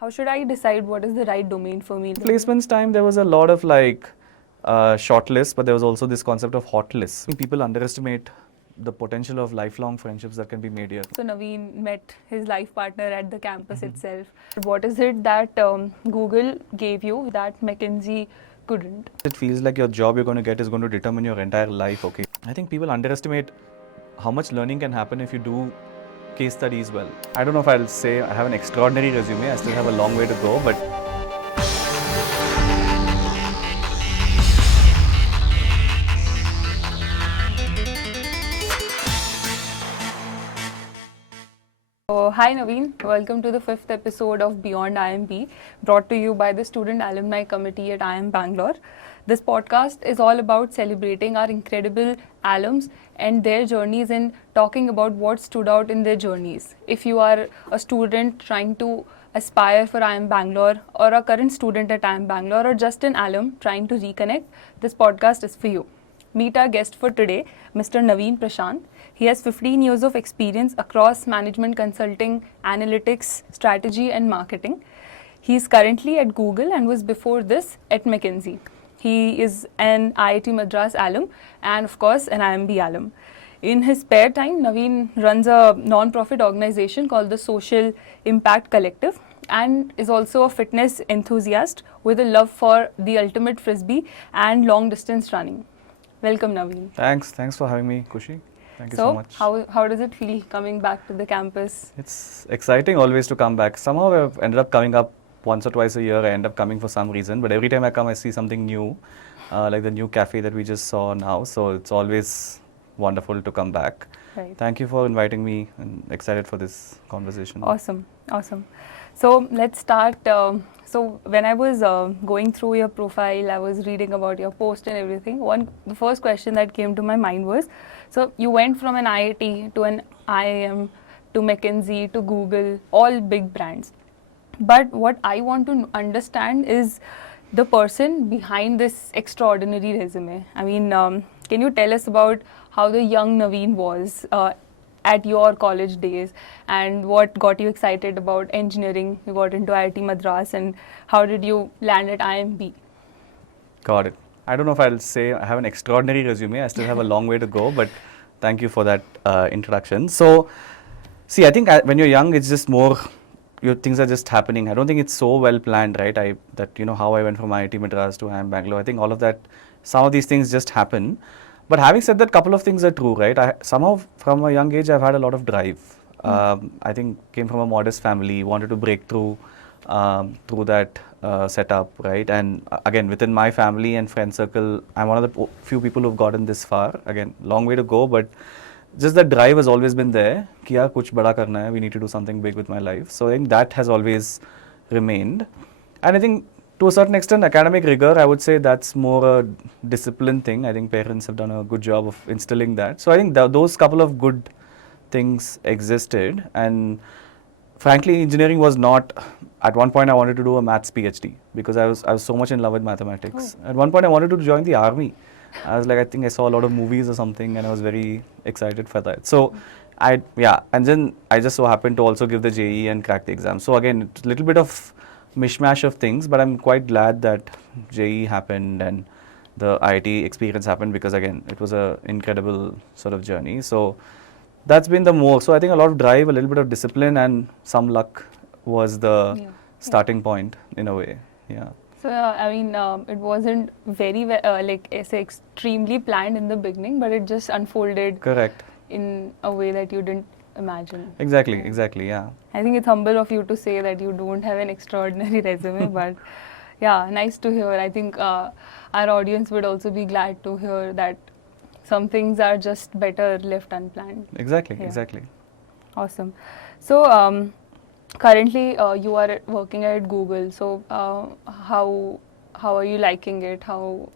How should I decide what is the right domain for me? Placements time, there was a lot of short lists, but there was also this concept of hot lists. I think people underestimate the potential of lifelong friendships that can be made here. So Naveen met his life partner at the campus itself. What is it that Google gave you that McKinsey couldn't? It feels like your job you're going to get is going to determine your entire life, okay? I think people underestimate how much learning can happen if you do case studies well. I don't know if I'll say I have an extraordinary resume, I still have a long way to go, but Hi Naveen, welcome to the 5th episode of BeyondIIMB, brought to you by the Student Alumni Committee at IIM Bangalore. This podcast is all about celebrating our incredible alums and their journeys and talking about what stood out in their journeys. If you are a student trying to aspire for IIM Bangalore, or a current student at IIM Bangalore, or just an alum trying to reconnect, this podcast is for you. Meet our guest for today, Mr. Naveen Prashanth. He has 15 years of experience across management consulting, analytics, strategy and marketing. He is currently at Google and was before this at McKinsey. He is an IIT Madras alum and of course an IIMB alum. In his spare time, Naveen runs a non-profit organization called the Social Impact Collective and is also a fitness enthusiast with a love for the ultimate frisbee and long distance running. Welcome Naveen. thanks for having me, Kushi. Thank you so much. How does it feel coming back to the campus? It's exciting always to come back. Somehow I've ended up coming up once or twice a year. I end up coming for some reason, but every time I come I see something new, like the new cafe that we just saw now. So it's always wonderful to come back. Right. Thank you for inviting me and excited for this conversation. Awesome. So let's start. So when I was going through your profile, I was reading about your post and everything. The first question that came to my mind was, so you went from an IIT to an IIM to McKinsey to Google, all big brands. But what I want to understand is the person behind this extraordinary resume. I mean, can you tell us about how the young Naveen was at your college days and what got you excited about engineering? You got into IIT Madras and how did you land at IIMB? Got it. I don't know if I'll say I have an extraordinary resume. I still have a long way to go, but thank you for that introduction. So, see, I think when you're young, it's just more, your things are just happening. I don't think it's so well planned, right? How I went from IIT Madras to IIM Bangalore. I think all of that, some of these things just happen. But having said that, a couple of things are true, right? Somehow from a young age, I've had a lot of drive. I think came from a modest family, wanted to break through that setup, right? And again, within my family and friend circle, I'm one of the few people who've gotten this far. Again, long way to go, but just that drive has always been there. Ki yaar kuch bada karna hai, we need to do something big with my life. So I think that has always remained. And I think to a certain extent, academic rigor, I would say that's more a discipline thing. I think parents have done a good job of instilling that. So I think those couple of good things existed. And frankly, engineering was not, at one point I wanted to do a maths PhD because I was so much in love with mathematics. At one point I wanted to join the army. I think I saw a lot of movies or something and I was very excited for that. So and then I just so happened to also give the JEE and crack the exam. So again, it's a little bit of mishmash of things, but I'm quite glad that JEE happened and the IIT experience happened because again, it was an incredible sort of journey. So that's been the more. So I think a lot of drive, a little bit of discipline and some luck was the starting point in a way. Yeah. So I mean, it wasn't very extremely planned in the beginning, but it just unfolded. Correct. In a way that you didn't imagine. Exactly, yeah. I think it's humble of you to say that you don't have an extraordinary resume, but yeah, nice to hear. I think our audience would also be glad to hear that some things are just better left unplanned. Exactly. Awesome. So currently you are working at Google. So how are you liking it? How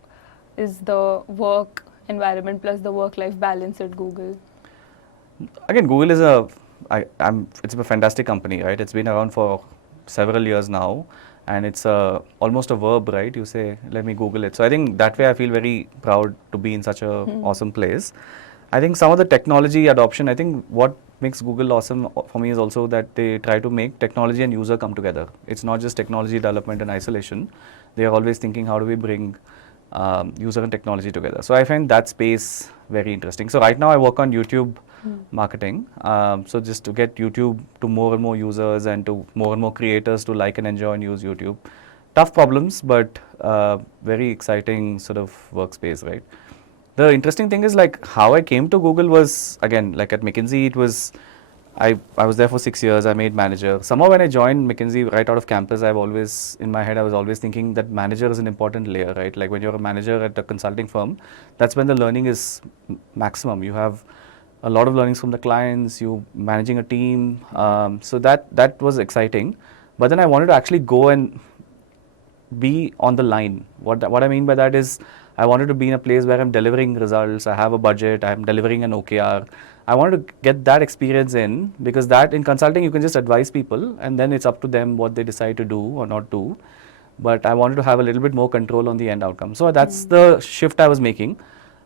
is the work environment plus the work-life balance at Google? Again, Google is it's a fantastic company, right? It's been around for several years now, and it's almost a verb, right? You say, let me Google it. So I think that way I feel very proud to be in such a awesome place. I think some of the technology adoption, I think what makes Google awesome for me is also that they try to make technology and user come together. It's not just technology development and isolation. They are always thinking, how do we bring user and technology together? So I find that space very interesting. So right now I work on YouTube marketing. So just to get YouTube to more and more users and to more and more creators to like and enjoy and use YouTube. Tough problems, but very exciting sort of workspace, right? The interesting thing is like how I came to Google was, again, like at McKinsey, it was, I was there for 6 years, I made manager. Somehow when I joined McKinsey right out of campus, I've always, in my head, I was always thinking that manager is an important layer, right? Like when you're a manager at a consulting firm, that's when the learning is maximum. You have a lot of learnings from the clients, you managing a team. So that was exciting. But then I wanted to actually go and be on the line. What I mean by that is I wanted to be in a place where I'm delivering results, I have a budget, I'm delivering an OKR. I wanted to get that experience in, because that in consulting you can just advise people and then it's up to them what they decide to do or not do. But I wanted to have a little bit more control on the end outcome. So that's the shift I was making.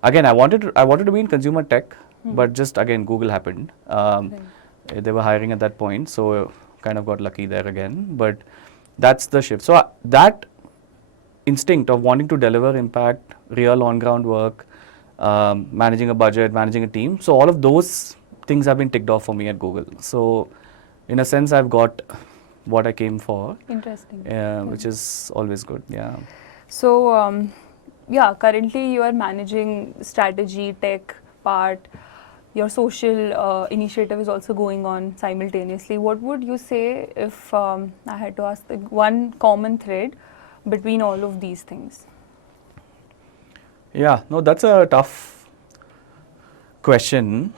Again, I wanted to be in consumer tech, but just again Google happened. They were hiring at that point, so kind of got lucky there again. But that's the shift. So that instinct of wanting to deliver impact, real on-ground work, managing a budget, managing a team. So all of those things have been ticked off for me at Google. So in a sense, I've got what I came for. Interesting. Which is always good. Yeah. So yeah, currently you are managing strategy, tech part. Your social initiative is also going on simultaneously. What would you say if I had to ask the one common thread between all of these things? Yeah, no, that's a tough question.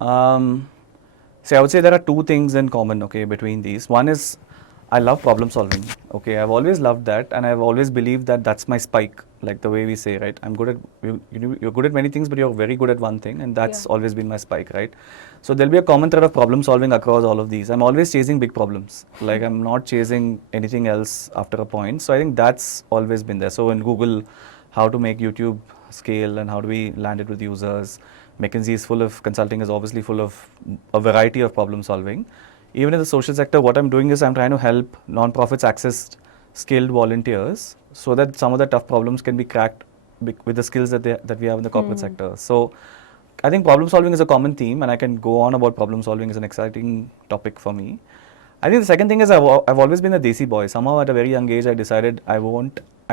See, I would say there are two things in common, okay, between these. One is I love problem solving. Okay, I've always loved that, and I've always believed that that's my spike, like the way we say, right? I'm good at, you're good at many things, but you're very good at one thing, and that's always been my spike, right? So there'll be a common thread of problem solving across all of these. I'm always chasing big problems. Like I'm not chasing anything else after a point. So I think that's always been there. So in Google, how to make YouTube scale and how do we land it with users? McKinsey is full of, consulting is obviously full of a variety of problem solving. Even in the social sector, what I'm doing is I'm trying to help nonprofits access skilled volunteers so that some of the tough problems can be cracked with the skills that we have in the corporate sector. So I think problem solving is a common theme, and I can go on about problem solving as an exciting topic for me. I think the second thing is I've always been a desi boy. Somehow at a very young age I decided I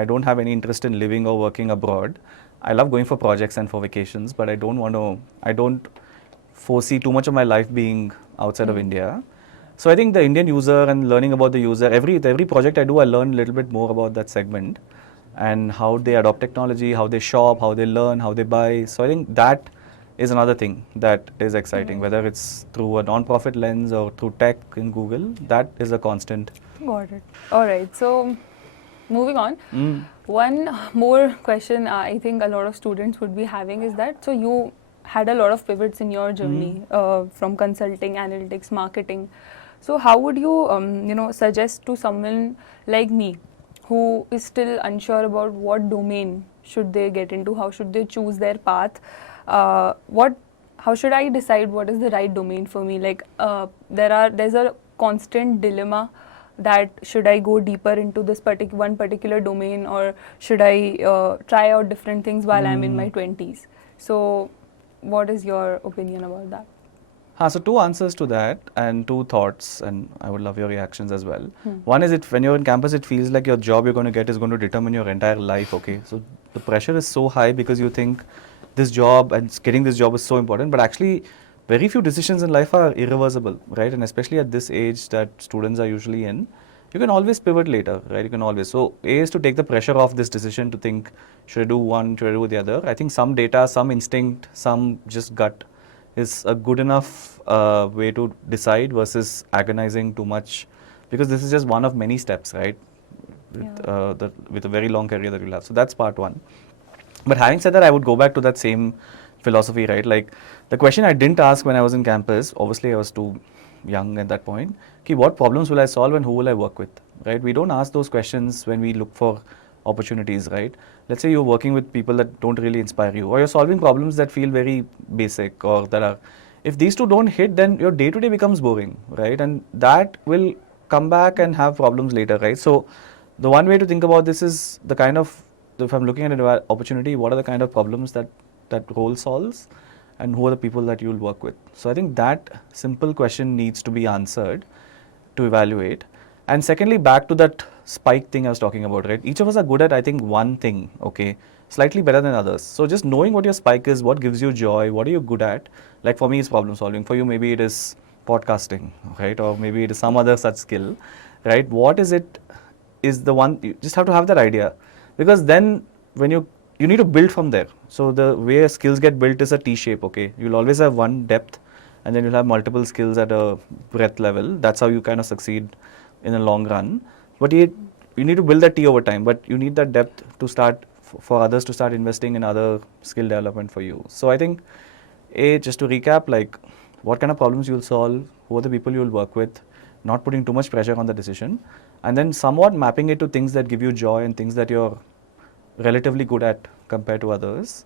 don't have any interest in living or working abroad. I love going for projects and for vacations, but I don't foresee too much of my life being outside of India. So I think the Indian user and learning about the user, every project I do, I learn a little bit more about that segment and how they adopt technology, how they shop, how they learn, how they buy. So I think that is another thing that is exciting, whether it's through a non-profit lens or through tech in Google, that is a constant. Got it. All right. So moving on, one more question I think a lot of students would be having is that, so you had a lot of pivots in your journey from consulting, analytics, marketing. So how would you, suggest to someone like me who is still unsure about what domain should they get into, how should they choose their path? How should I decide what is the right domain for me? Like there's a constant dilemma that should I go deeper into this one particular domain, or should I try out different things while I'm in my 20s? So what is your opinion about that? So two answers to that and two thoughts, and I would love your reactions as well. One is when you're in campus, it feels like your job you're going to get is going to determine your entire life, okay? So the pressure is so high because you think this job and getting this job is so important, but actually very few decisions in life are irreversible, right? And especially at this age that students are usually in, you can always pivot later, right? You can always. So A is to take the pressure off this decision to think, should I do one, should I do the other? I think some data, some instinct, some just gut is a good enough way to decide versus agonizing too much, because this is just one of many steps, right? With a very long career that you'll have. So that's part one. But having said that, I would go back to that same philosophy, right? Like the question I didn't ask when I was in campus, obviously I was too young at that point, okay, what problems will I solve and who will I work with, right? We don't ask those questions when we look for opportunities, right? Let's say you're working with people that don't really inspire you, or you're solving problems that feel very basic or that are if these two don't hit, then your day to day becomes boring, right? And that will come back and have problems later, right? So the one way to think about this is the kind of, if I'm looking at an opportunity, what are the kind of problems that role solves, and who are the people that you'll work with? So I think that simple question needs to be answered to evaluate. And secondly, back to that spike thing I was talking about, right? Each of us are good at, I think, one thing, okay, slightly better than others. So just knowing what your spike is, what gives you joy, what are you good at? Like for me, it's problem solving. For you, maybe it is podcasting, right? Or maybe it is some other such skill, right? What is it? Is the one, you just have to have that idea, because then when you need to build from there. So the way skills get built is a T shape, okay? You'll always have one depth, and then you'll have multiple skills at a breadth level. That's how you kind of succeed in the long run. But you need to build that T over time, but you need that depth to start, for others to start investing in other skill development for you. So I think, just to recap, like what kind of problems you'll solve, who are the people you'll work with, not putting too much pressure on the decision, and then somewhat mapping it to things that give you joy and things that you're relatively good at compared to others.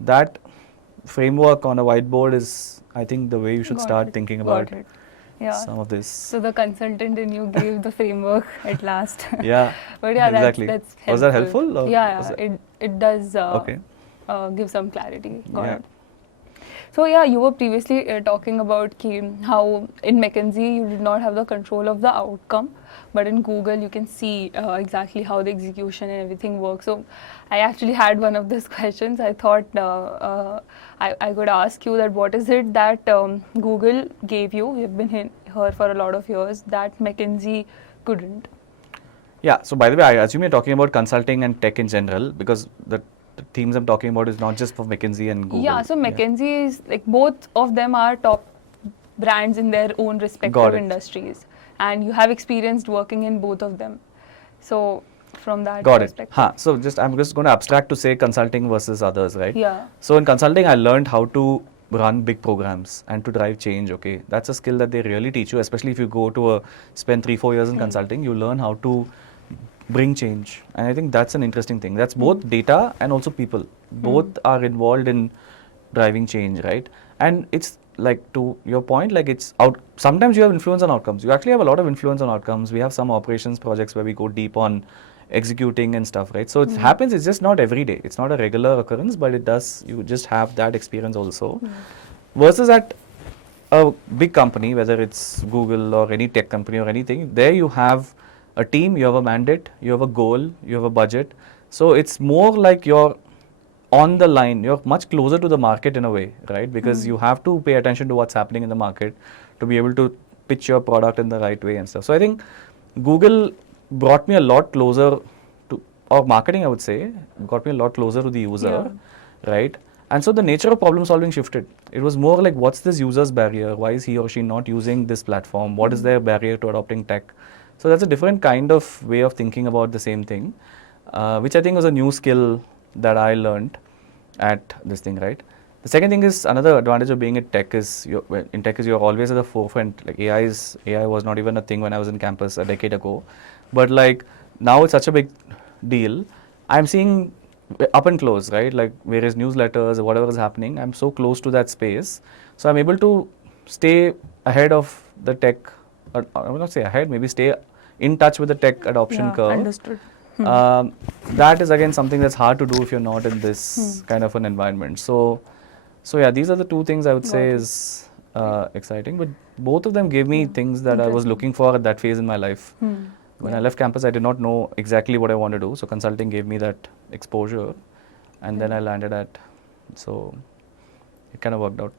That framework on a whiteboard is, I think, the way you should start thinking about some of this. So the consultant in you gave the framework at last. Yeah. But yeah, exactly. That's helpful. Was that helpful? Or it does okay. Give some clarity. Got Yeah. it. So yeah, you were previously talking about how in McKinsey you did not have the control of the outcome, but in Google you can see exactly how the execution and everything works. So I actually had one of these questions. I thought I could ask you that what is it that Google gave you? You've been here for a lot of years that McKinsey couldn't. Yeah. So by the way, I assume you're talking about consulting and tech in general, because the themes I'm talking about is not just for McKinsey and Google. Yeah, so McKinsey is like, both of them are top brands in their own respective industries, and you have experienced working in both of them. So from that perspective. So I'm just going to abstract to say consulting versus others, right? Yeah. So in consulting, I learned how to run big programs and to drive change, okay? That's a skill that they really teach you, especially if you go to spend 3-4 years in consulting, you learn how to bring change. And I think that's an interesting thing. That's both data and also people. Both are involved in driving change, right? And it's like, to your point, like it's out. Sometimes you have influence on outcomes. You actually have a lot of influence on outcomes. We have some operations projects where we go deep on executing and stuff, right? So it happens. It's just not every day. It's not a regular occurrence, but it does. You just have that experience also. Versus at a big company, whether it's Google or any tech company or anything, there you have a team, you have a mandate, you have a goal, you have a budget. So it's more like you're on the line, you're much closer to the market in a way, right? Because you have to pay attention to what's happening in the market to be able to pitch your product in the right way and stuff. So I think Google brought me a lot closer to, or marketing I would say, got me a lot closer to the user, right? And so the nature of problem solving shifted. It was more like, what's this user's barrier? Why is he or she not using this platform? What is their barrier to adopting tech? So that's a different kind of way of thinking about the same thing, which I think was a new skill that I learned at this thing, right? The second thing is, another advantage of being in tech is, you're always at the forefront. Like AI was not even a thing when I was in campus a decade ago, but like now it's such a big deal. I'm seeing up and close, right? Like various newsletters, whatever is happening, I'm so close to that space. So I'm able to stay ahead of the tech, or I will not say ahead, maybe stay in touch with the tech adoption curve. Understood. That is again something that's hard to do if you're not in this kind of an environment. So yeah, these are the two things I would say is exciting, but both of them gave me things that I was looking for at that phase in my life. When I left campus, I did not know exactly what I want to do. So consulting gave me that exposure, and then I landed at, so it kind of worked out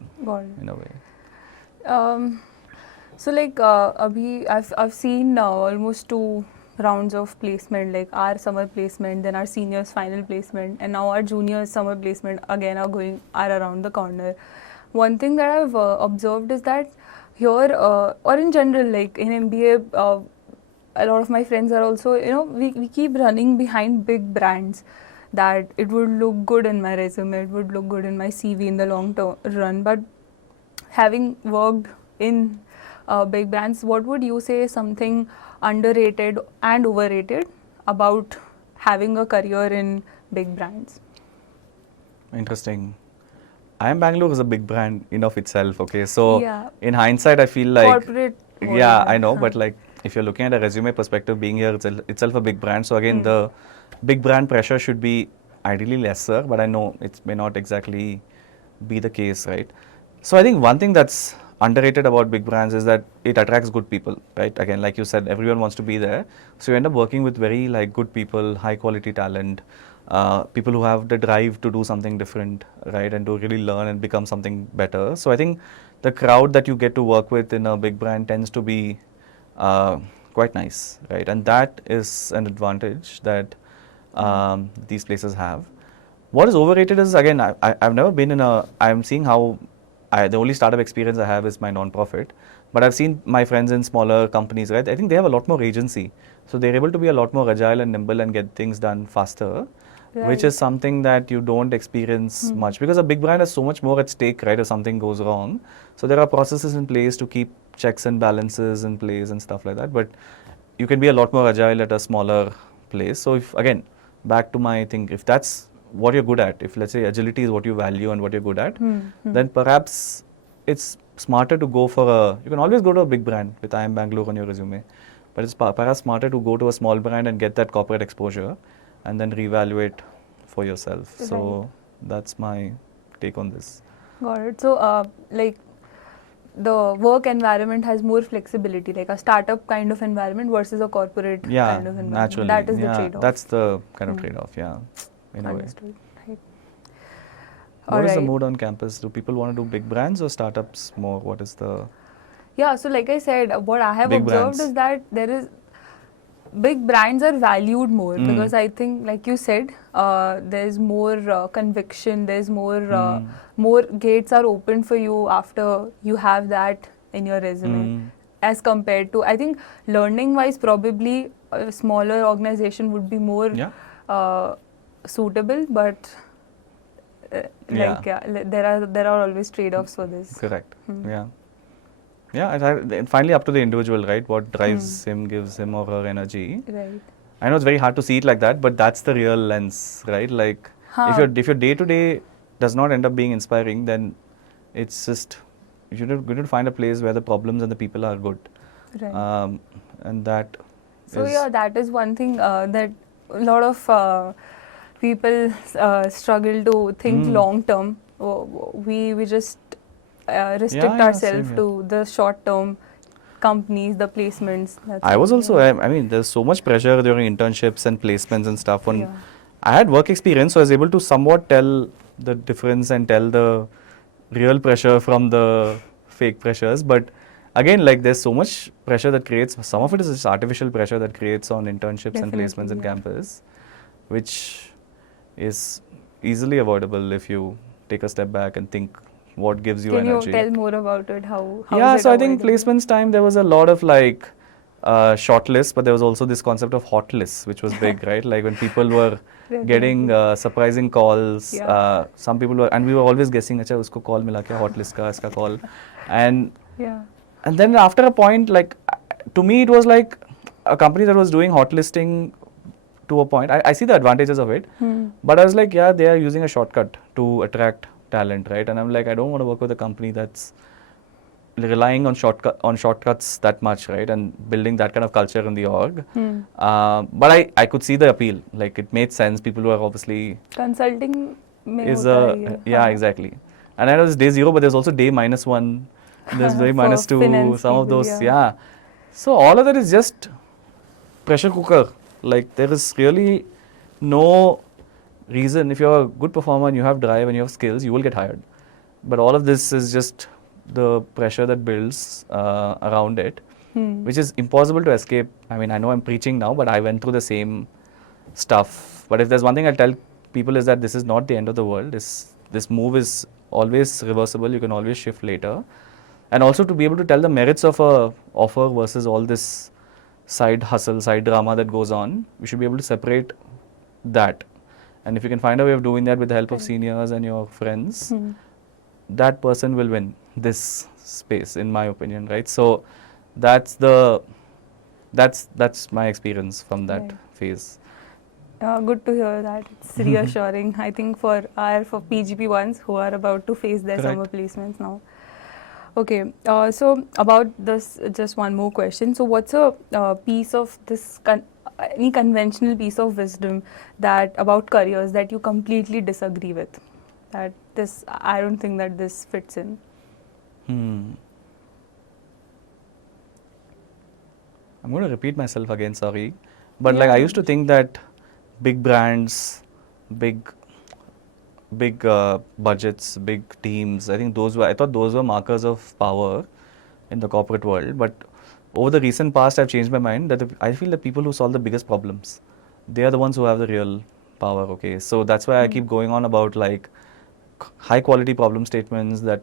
in a way. So like I've seen almost 2 rounds of placement, like our summer placement, then our seniors final placement, and now our juniors summer placement again are around the corner. One thing that I've observed is that here or in general, like in MBA, a lot of my friends are also, we keep running behind big brands, that it would look good in my resume, it would look good in my CV in the long run. But having worked in big brands, what would you say is something underrated and overrated about having a career in big brands? Interesting. IIM Bangalore is a big brand in of itself, okay? So Yeah. in hindsight, I feel like, Corporate. more yeah, than I that. know, but like if you're looking at a resume perspective, being here itself a big brand. So again, the big brand pressure should be ideally lesser, but I know it may not exactly be the case, right? So I think one thing that's underrated about big brands is that it attracts good people, right? Again, like you said, everyone wants to be there. So you end up working with very like good people, high quality talent, people who have the drive to do something different, right? And to really learn and become something better. So I think the crowd that you get to work with in a big brand tends to be uh, quite nice, right? And that is an advantage that these places have. What is overrated is, again, I've never been in a, I'm seeing how, the only startup experience I have is my non-profit, but I've seen my friends in smaller companies, right? I think they have a lot more agency. So they're able to be a lot more agile and nimble and get things done faster, which is something that you don't experience much because a big brand has so much more at stake, right? If something goes wrong. So there are processes in place to keep checks and balances in place and stuff like that. But you can be a lot more agile at a smaller place. So if, again, back to my thing, if that's what you're good at, if let's say agility is what you value and what you're good at, then perhaps it's smarter to go for a, you can always go to a big brand with IIM Bangalore on your resume, but it's perhaps smarter to go to a small brand and get that corporate exposure and then reevaluate for yourself. So that's my take on this. Got it. So, like, the work environment has more flexibility, like a startup kind of environment versus a corporate kind of environment. Naturally. That is the trade-off. That's the kind of trade-off, yeah, in a way. Understood. Right. What is the mood on campus? Do people want to do big brands or startups more? What is the... Yeah, so like I said, what I have Big observed brands. is that there is big brands are valued more because I think, like you said, there's more conviction, there's more gates are open for you after you have that in your resume as compared to, I think, learning wise, probably a smaller organization would be more suitable, but there are always trade-offs for this. Correct. And finally up to the individual, right? What drives him, gives him or her energy. Right. I know it's very hard to see it like that, but that's the real lens, right? Like if your day to day does not end up being inspiring, then it's just you need to find a place where the problems and the people are good. Right. And that. So yeah, that is one thing that a lot of people struggle to think long term. We just restrict ourselves to the short term companies, the placements. I was also, I mean, there's so much pressure during internships and placements and stuff. I had work experience, so I was able to somewhat tell the difference and tell the real pressure from the fake pressures. But again, like there's so much pressure that creates, some of it is just artificial pressure that creates on internships and placements in campus, which is easily avoidable if you take a step back and think what gives you energy. Can you tell more about it? How so I think placements time there was a lot of like short lists, but there was also this concept of hot lists, which was big, right? Like when people were getting surprising calls, some people were, and we were always guessing, acha usko call mila kya, hot list ka, iska call, and then after a point, like to me it was like a company that was doing hot listing to a point. I see the advantages of it, but I was like, yeah, they are using a shortcut to attract talent, right? And I'm like, I don't want to work with a company that's relying on shortcuts that much, right? And building that kind of culture in the org. But I could see the appeal. Like it made sense. People who are obviously consulting is exactly. And I know it's day 0, but there's also day -1. There's day -2. Some of those, So all of that is just pressure cooker. Like there is really no reason. If you're a good performer and you have drive and you have skills, you will get hired. But all of this is just the pressure that builds around it, which is impossible to escape. I mean, I know I'm preaching now, but I went through the same stuff. But if there's one thing I'll tell people is that this is not the end of the world. This move is always reversible. You can always shift later. And also to be able to tell the merits of a offer versus all this side hustle, side drama that goes on, we should be able to separate that. And if you can find a way of doing that with the help of seniors and your friends, that person will win this space, in my opinion, right? So that's my experience from that phase. Good to hear that. It's reassuring. I think for PGP ones who are about to face their summer placements now. Okay, so about this, just one more question. So, what's a piece of this, any conventional piece of wisdom that about careers that you completely disagree with? That this, I don't think that this fits in. I'm going to repeat myself again, sorry. But like I used to think that big brands, big budgets, big teams, I thought those were markers of power in the corporate world. But over the recent past, I've changed my mind that I feel the people who solve the biggest problems, they are the ones who have the real power, okay? So that's why I keep going on about like high quality problem statements that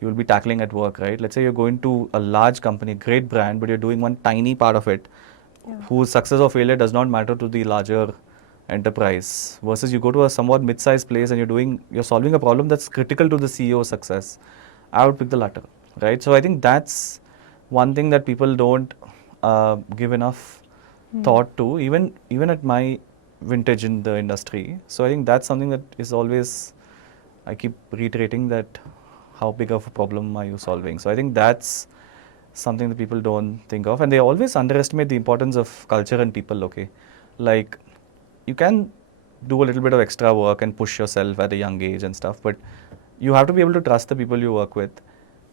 you will be tackling at work, right? Let's say you're going to a large company, great brand, but you're doing one tiny part of it, whose success or failure does not matter to the larger enterprise, versus you go to a somewhat mid-sized place and you're solving a problem that's critical to the CEO's success. I would pick the latter, right? So I think that's one thing that people don't give enough thought to, even at my vintage in the industry. So I think that's something that is always, I keep reiterating that how big of a problem are you solving. So I think that's something that people don't think of, and they always underestimate the importance of culture and people, okay? Like, you can do a little bit of extra work and push yourself at a young age and stuff, but you have to be able to trust the people you work with,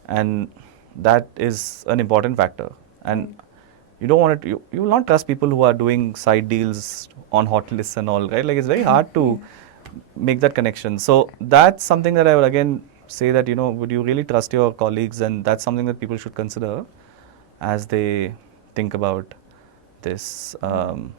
and that is an important factor. And you don't want it, you will not trust people who are doing side deals on hot lists and all, right? Like, it's very hard to make that connection. So that's something that I would again say that, would you really trust your colleagues? And that's something that people should consider as they think about this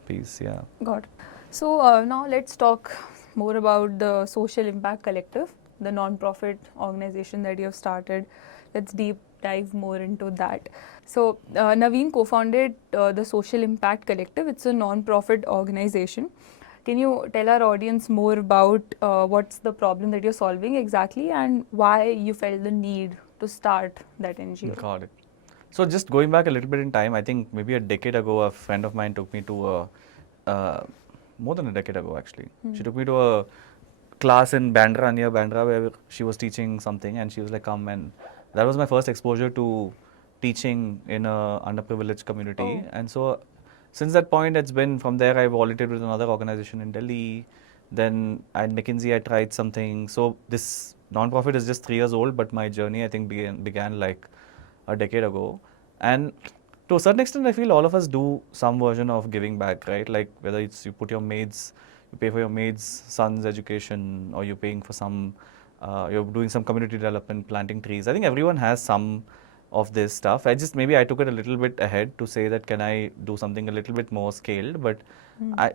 piece. Yeah. Got it. So now let's talk more about the Social Impact Collective, the non-profit organization that you have started. Let's deep dive more into that. So Naveen co-founded the Social Impact Collective. It's a non-profit organization. Can you tell our audience more about what's the problem that you're solving exactly and why you felt the need to start that NGO? Got it. So just going back a little bit in time, I think maybe a decade ago, a friend of mine took me to more than a decade ago actually. She took me to a class in Bandra, near Bandra, where she was teaching something, and she was like, come, and that was my first exposure to teaching in a underprivileged community. And so since that point, it's been from there, I volunteered with another organization in Delhi. Then at McKinsey, I tried something. So this nonprofit is just 3 years old, but my journey, I think, began like a decade ago. And to a certain extent, I feel all of us do some version of giving back, right? Like whether it's you pay for your maid's son's education, or you're paying for you're doing some community development, planting trees. I think everyone has some of this stuff. Maybe I took it a little bit ahead to say that can I do something a little bit more scaled, but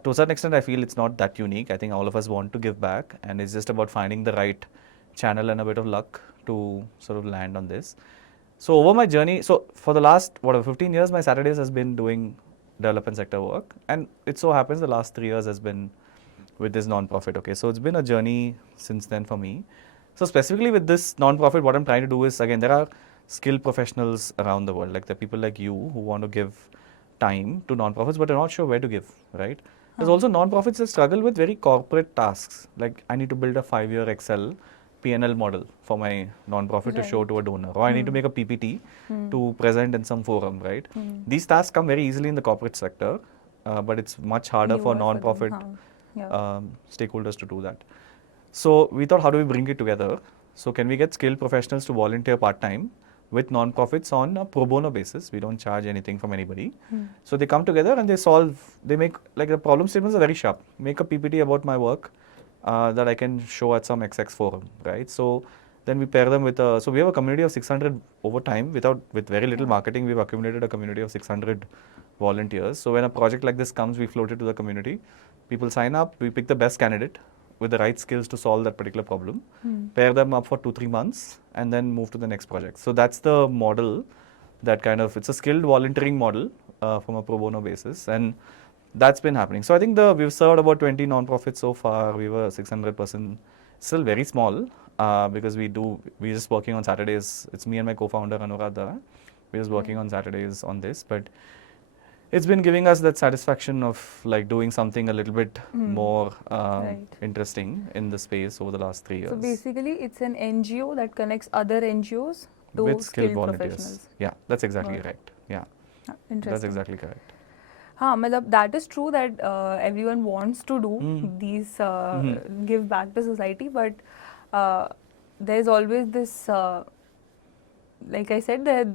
to a certain extent I feel it's not that unique. I think all of us want to give back, and it's just about finding the right channel and a bit of luck to sort of land on this. So over my journey, so for the last 15 years, my Saturdays has been doing development sector work, and it so happens the last 3 years has been with this non-profit. Okay, so it's been a journey since then for me. So specifically with this non-profit, what I'm trying to do is, again, there are skilled professionals around the world, like the people like you who want to give time to non-profits, but are not sure where to give, right? There's also non-profits that struggle with very corporate tasks, like I need to build a 5-year Excel P&L model for my non-profit to show to a donor, or I need to make a PPT to present in some forum, right? These tasks come very easily in the corporate sector, but it's much harder for non-profit stakeholders to do that. So we thought, how do we bring it together? So can we get skilled professionals to volunteer part-time with non-profits on a pro bono basis? We don't charge anything from anybody. So they come together and they make, like, the problem statements are very sharp. Make a PPT about my work that I can show at some XX forum, right? So then we pair them with so we have a community of 600 over time. With very little marketing, we've accumulated a community of 600 volunteers. So when a project like this comes, we float it to the community. People sign up, we pick the best candidate with the right skills to solve that particular problem, pair them up for 2-3 months, and then move to the next project. So that's the model that it's a skilled volunteering model from a pro bono basis, and that's been happening. So I think we've served about 20 non-profits so far. We were 600%, still very small because we're just working on Saturdays. It's me and my co-founder Anuradha. We're just working on Saturdays on this, but it's been giving us that satisfaction of like doing something a little bit more Right. interesting in the space over the last 3 years. So basically, it's an NGO that connects other NGOs to with skilled volunteers. professionals. Yeah, that's exactly Got it. correct. Yeah, Interesting. that's exactly correct. Matlab, that is true that everyone wants to do these give back to society, but there's always this, like I said, there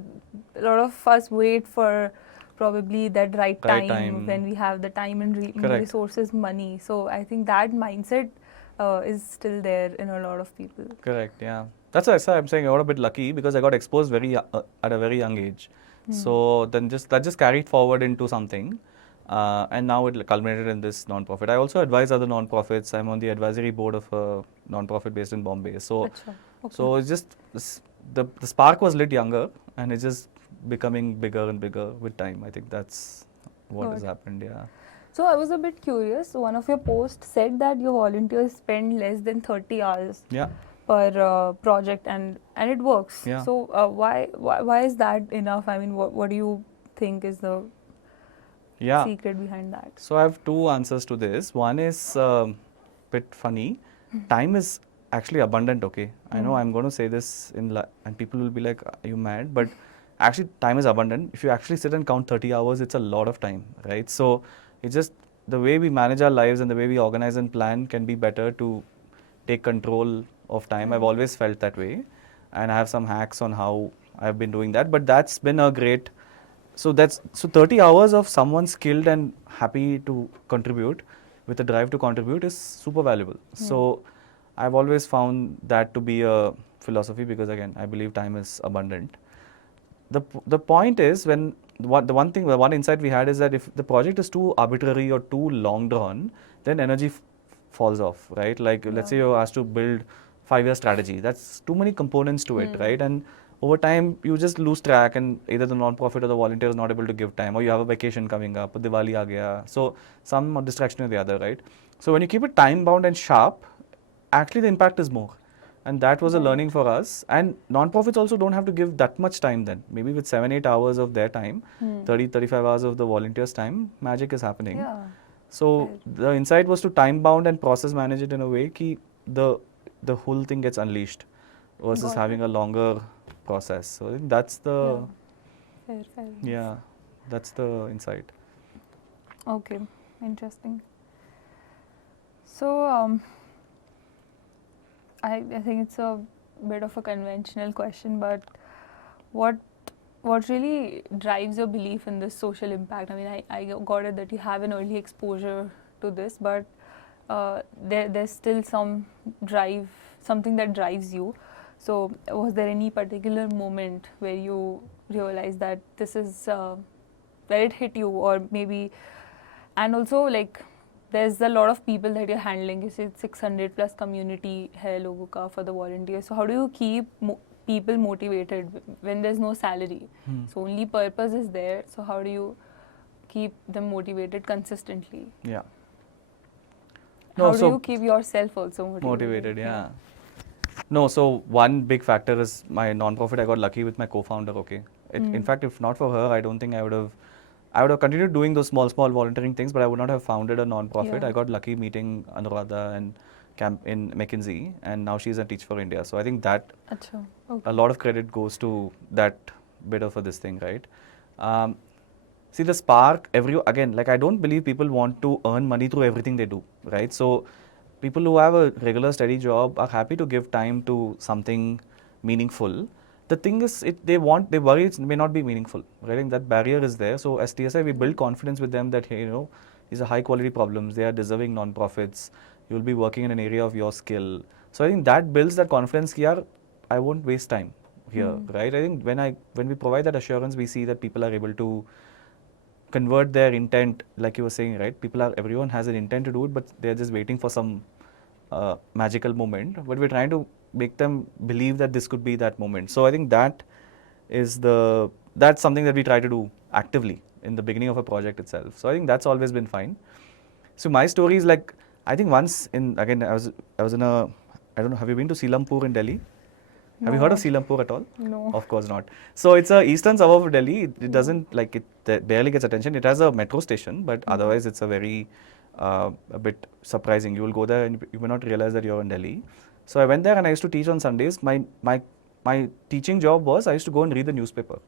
a lot of us wait for probably that right time when we have the time and Correct. resources, money. So I think that mindset is still there in a lot of people. Correct. Yeah, that's why I'm saying I got a bit lucky because I got exposed at a very young age. So then that just carried forward into something. And now it culminated in this non-profit. I also advise other non-profits. I'm on the advisory board of a non-profit based in Bombay. So, Achha. Okay. so it's just the spark was lit younger, and it's just becoming bigger and bigger with time. I think that's what has happened. Yeah. So I was a bit curious. One of your posts said that your volunteers spend less than 30 hours Yeah. per project, and it works. Yeah. So why is that enough? I mean, what do you think is the Yeah. secret behind that? So I have two answers to this. One is a bit funny. Time is actually abundant. Okay, I know I'm going to say this and people will be like, "Are you mad?" But actually, time is abundant. If you actually sit and count 30 hours, it's a lot of time, right? So it's just the way we manage our lives and the way we organize and plan can be better to take control of time. I've always felt that way, and I have some hacks on how I've been doing that. But that's been a great. So 30 hours of someone skilled and happy to contribute with a drive to contribute is super valuable. So I've always found that to be a philosophy because again, I believe time is abundant. The point is the one insight we had is that if the project is too arbitrary or too long drawn, then energy falls off, right? Like let's say you're asked to build 5-year strategy. That's too many components to it, right? And over time, you just lose track, and either the non-profit or the volunteer is not able to give time, or you have a vacation coming up, or Diwali aa gaya. So some distraction or the other, right? So when you keep it time bound and sharp, actually the impact is more. And that was a learning for us. And non-profits also don't have to give that much time then. Maybe with 7-8 hours of their time, 30-35 hours of the volunteers' time, magic is happening. Yeah. So the insight was to time bound and process manage it in a way that the whole thing gets unleashed versus having a longer process. So I think that's the Fair. that's the insight. Okay, interesting. So I think it's a bit of a conventional question, but what really drives your belief in this social impact? I mean, I got it that you have an early exposure to this, but there's still some drive, something that drives you. So was there any particular moment where you realized that this is where it hit you, or maybe, and also like there's a lot of people that you're handling. You said 600 plus community hai logo ka for the volunteers. So how do you keep people motivated when there's no salary? So only purpose is there. So how do you keep them motivated consistently? Yeah. How do you keep yourself also motivated? Yeah. No, so one big factor is my non-profit. I got lucky with my co-founder. Okay, in fact, if not for her, I don't think I would have continued doing those small volunteering things, but I would not have founded a non-profit. I got lucky meeting Anuradha and camp in McKinsey, and now she's a Teach for India. So I think that a lot of credit goes to that bit of this thing, right? See the spark. Again, like I don't believe people want to earn money through everything they do, right? So people who have a regular steady job are happy to give time to something meaningful. The thing is, they worry it may not be meaningful, right? And that barrier is there. So as TSI, we build confidence with them that, hey, these are high quality problems. They are deserving non-profits. You will be working in an area of your skill. So I think that builds that confidence. Here, I won't waste time here, right? I think when we provide that assurance, we see that people are able to convert their intent, like you were saying, right? Everyone has an intent to do it, but they're just waiting for some magical moment. But we're trying to make them believe that this could be that moment. So I think that's something that we try to do actively in the beginning of a project itself. So I think that's always been fine. So my story is like, I think once I was in I don't know, have you been to Silampur in Delhi? Have you heard of No. Selampur at all? No. Of course not. So it's a eastern suburb of Delhi. It doesn't like it barely gets attention. It has a metro station, but otherwise it's a very a bit surprising. You will go there and you may not realize that you're in Delhi. So I went there and I used to teach on Sundays. My teaching job was I used to go and read the newspaper.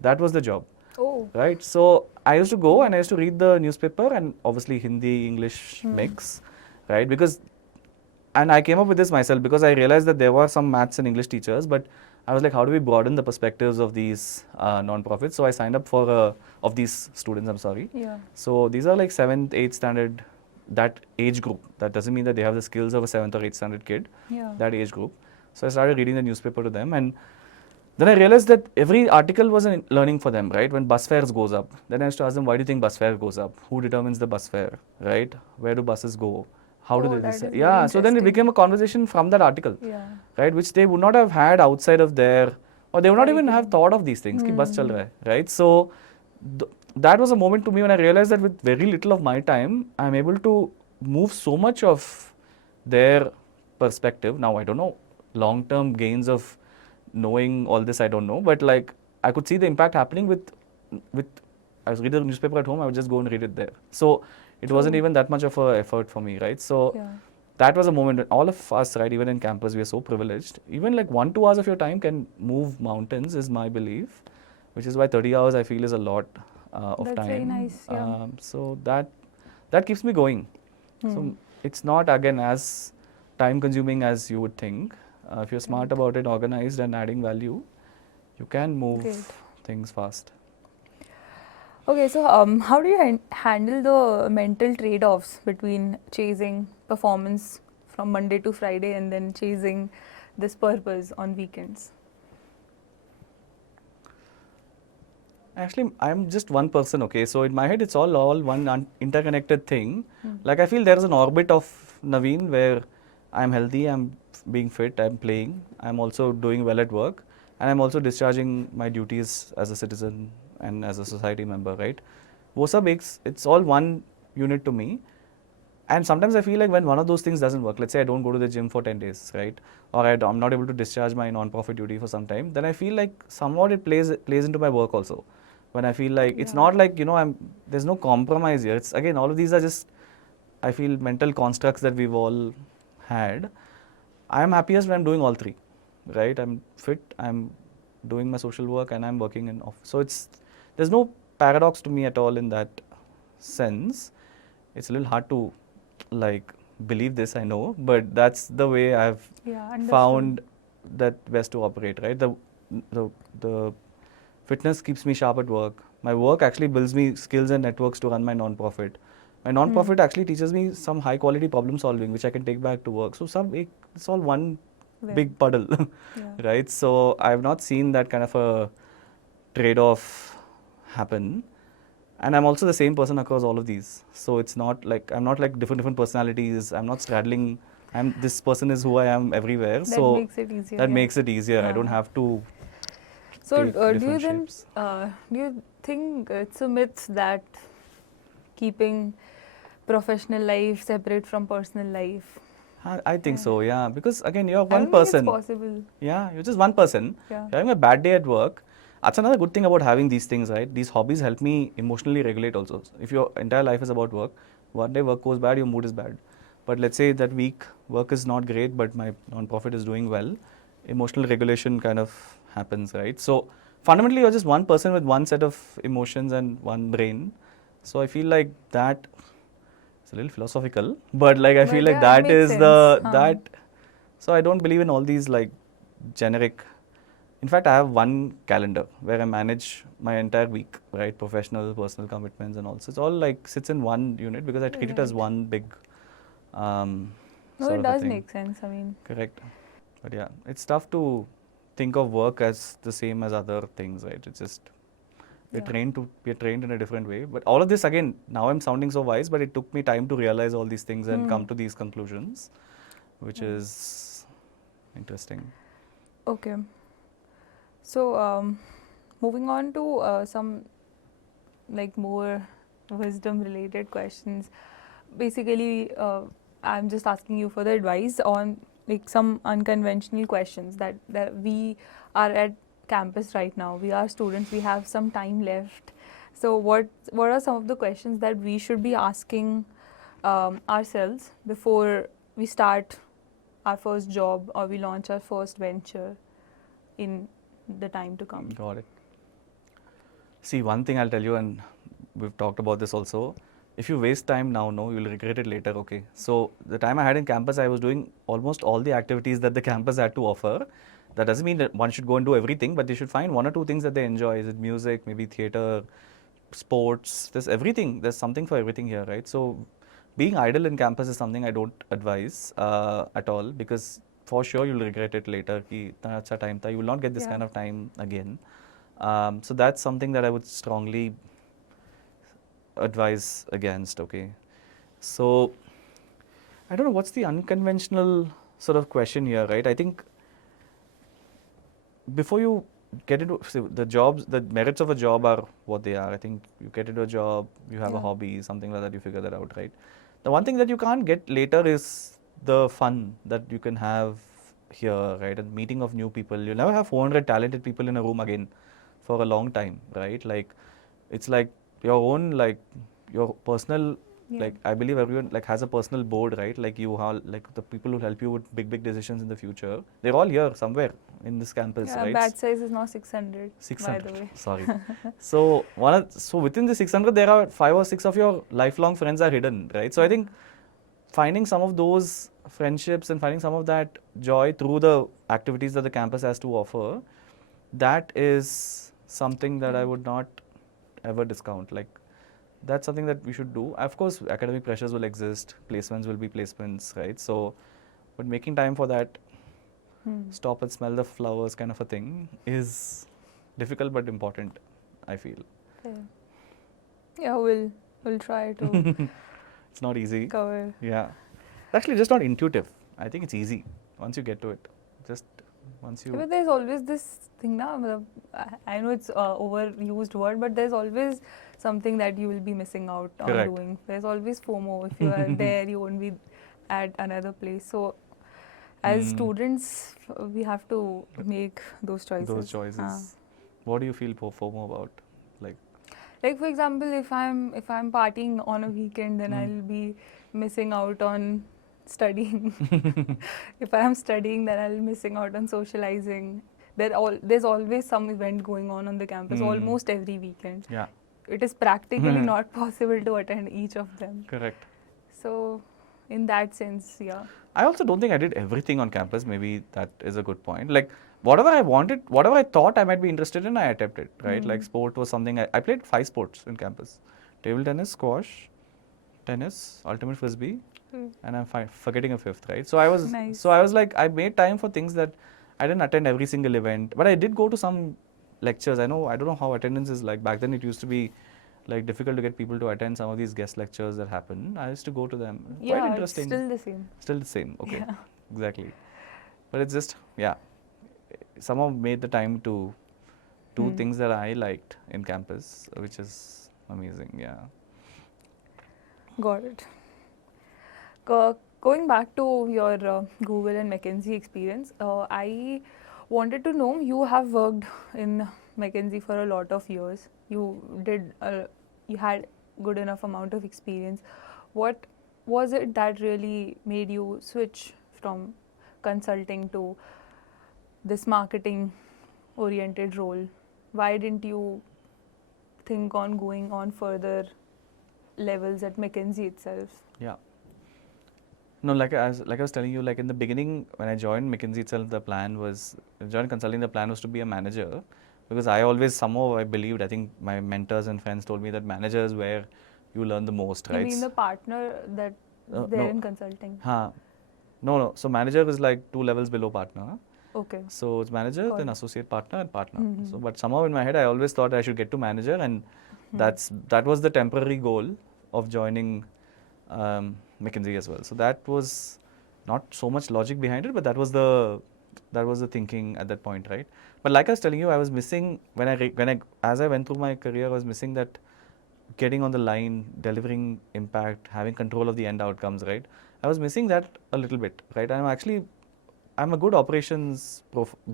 That was the job. Oh. Right. So I used to go and I used to read the newspaper and obviously Hindi, English mix, right? And I came up with this myself because I realized that there were some maths and English teachers, but I was like, how do we broaden the perspectives of these non-profits? So I signed up for of these students. I'm sorry. Yeah. So these are like 7th, 8th standard, that age group. That doesn't mean that they have the skills of a 7th or 8th standard kid. Yeah. That age group. So I started reading the newspaper to them, and then I realized that every article was a learning for them, right? When bus fares goes up, then I used to ask them, why do you think bus fare goes up? Who determines the bus fare, right? Where do buses go? How do Oh, they that decide? is Yeah, very so then it interesting. became a conversation from that article, Yeah. right? Which they would not have had outside of their, or they would not even have Curriculum. thought of these things, ki bus chal raha hai, right? So that was a moment to me when I realized that with very little of my time, I'm able to move so much of their perspective. Now, I don't know long-term gains of knowing all this, I don't know, but like I could see the impact happening with I was reading the newspaper at home, I would just go and read it there. So it wasn't True. even that much of a effort for me, right? So Yeah. that was a moment when all of us, right, even in campus, we are so privileged. Even like 1-2 hours of your time can move mountains, is my belief, which is why 30 hours I feel is a lot of That's time. very nice, yeah. So that keeps me going. So it's not again as time consuming as you would think. If you're smart about it, organized and adding value, you can move Great. things fast. Okay, so how do you handle the mental trade-offs between chasing performance from Monday to Friday and then chasing this purpose on weekends? Actually, I'm just one person, okay? So in my head, it's all one interconnected thing. Like I feel there is an orbit of Naveen where I'm healthy, I'm being fit, I'm playing, I'm also doing well at work, and I'm also discharging my duties as a citizen and as a society member, right? Vosa makes, it's all one unit to me. And sometimes I feel like when one of those things doesn't work, let's say I don't go to the gym for 10 days, right? Or I'm not able to discharge my non-profit duty for some time, then I feel like somewhat it plays into my work also. When I feel like, it's not like, there's no compromise here. It's again, all of these are just, I feel, mental constructs that we've all had. I am happiest when I'm doing all three, right? I'm fit, I'm doing my social work, and I'm working in office. So there's no paradox to me at all in that sense. It's a little hard to like believe this, I know, but that's the way I've found that best to operate, right? The fitness keeps me sharp at work. My work actually builds me skills and networks to run my non-profit. My non-profit actually teaches me some high quality problem solving, which I can take back to work. So it's all one big puddle, right? So I've not seen that kind of a trade-off happen. And I'm also the same person across all of these. So it's not like, I'm not like different personalities. I'm not straddling, this person is who I am everywhere. That makes it easier. That makes it easier. I don't have to. So take different shapes. do you think it's a myth that keeping professional life separate from personal life? I think so, yeah. Because again, you're I one don't think person. it's possible. Yeah, you're just one person. Yeah. You're having a bad day at work. That's another good thing about having these things, right? These hobbies help me emotionally regulate also. If your entire life is about work, one day work goes bad, your mood is bad. But let's say that week work is not great, but my non-profit is doing well, emotional regulation kind of happens, right? So fundamentally, you're just one person with one set of emotions and one brain. So I feel like that, it's a little philosophical, but like I feel like that is that. So I don't believe in all these like generic. In fact, I have one calendar where I manage my entire week, right? Professional, personal commitments and all. So it's all like sits in one unit because I treat it as one big No, sort it of a does thing. make sense. I mean, Correct. But yeah, it's tough to think of work as the same as other things, right? It's just we're trained in a different way. But all of this again, now I'm sounding so wise, but it took me time to realize all these things and come to these conclusions, which is interesting. okay. So moving on to some like more wisdom related questions. Basically, I'm just asking you for the advice on like some unconventional questions that we are at campus right now. We are students. We have some time left. So what are some of the questions that we should be asking ourselves before we start our first job or we launch our first venture in the time to come? Got it. See, one thing I'll tell you, and we've talked about this also. If you waste time now, no, you'll regret it later. Okay. So the time I had in campus, I was doing almost all the activities that the campus had to offer. That doesn't mean that one should go and do everything, but they should find one or two things that they enjoy. Is it music, maybe theater, sports? There's everything. There's something for everything here, right? So being idle in campus is something I don't advise at all, because for sure you'll regret it later. Ki, "Itna acha time tha." You will not get this Yeah. kind of time again. So that's something that I would strongly advise against. Okay. So I don't know what's the unconventional sort of question here, right? I think before you get into the jobs, the merits of a job are what they are. I think you get into a job, you have a Yeah. hobby, something like that, you figure that out, right? The one thing that you can't get later is the fun that you can have here, right? And meeting of new people. You'll never have 400 talented people in a room again for a long time, right? Like, it's like your own, like, your personal, Yeah. like, I believe everyone like has a personal board, right? Like, you have, like, the people who help you with big decisions in the future, they're all here somewhere in this campus, Yeah, right? batch size is now 600, by 600, the way. sorry. So within the 600 there are 5 or 6 of your lifelong friends are hidden, right? So I think finding some of those friendships and finding some of that joy through the activities that the campus has to offer, that is something that I would not ever discount. Like, that's something that we should do. Of course, academic pressures will exist, placements will be placements, right? So, but making time for that, stop and smell the flowers kind of a thing is difficult but important, I feel. Fair. Yeah, we'll try to It's not easy. cover. Yeah. Actually, just not intuitive. I think it's easy once you get to it. Just once you. But there's always this thing now. I know it's overused word, but there's always something that you will be missing out on Correct. doing. There's always FOMO. If you are there, you won't be at another place. So, as students, we have to make those choices. Those choices. What do you feel FOMO about? Like, for example, if I'm partying on a weekend, then I'll be missing out on studying. If I am studying, then I'll be missing out on socializing. There's always some event going on the campus, almost every weekend. Yeah. It is practically not possible to attend each of them. Correct. So, in that sense, yeah. I also don't think I did everything on campus. Maybe that is a good point. Like, whatever I wanted, whatever I thought I might be interested in, I attempted, right? Like, sport was something, I played 5 sports in campus. Table tennis, squash, tennis, ultimate frisbee, and I'm forgetting a 5th, right? So I was, Nice. like, I made time for things that I didn't attend every single event, but I did go to some lectures. I don't know how attendance is like. Back then it used to be like difficult to get people to attend some of these guest lectures that happen. I used to go to them. Yeah, Quite interesting. it's still the same. Still the same. Okay. Yeah. Exactly. But it's just, yeah, somehow made the time to do things that I liked in campus, which is amazing. Yeah. Got it. Going back to your Google and McKinsey experience, I wanted to know, you have worked in McKinsey for a lot of years. You had good enough amount of experience. What was it that really made you switch from consulting to this marketing oriented role? Why didn't you think on going on further levels at McKinsey itself? Yeah. No, like I was telling you, like in the beginning when I joined McKinsey itself, the plan was, joined consulting, the plan was to be a manager, because I always somehow I believed, I think my mentors and friends told me that manager is where you learn the most, right? You mean the partner that is there no. in consulting? No. So manager is like 2 levels below partner. Okay. So it's manager, Got then it. associate partner and partner. So, but somehow in my head, I always thought I should get to manager, and that was the temporary goal of joining McKinsey as well. So that was not so much logic behind it, but that was the thinking at that point, right? But like I was telling you, I was missing as I went through my career, I was missing that getting on the line, delivering impact, having control of the end outcomes, right? I was missing that a little bit, right? I'm actually I'm a good operations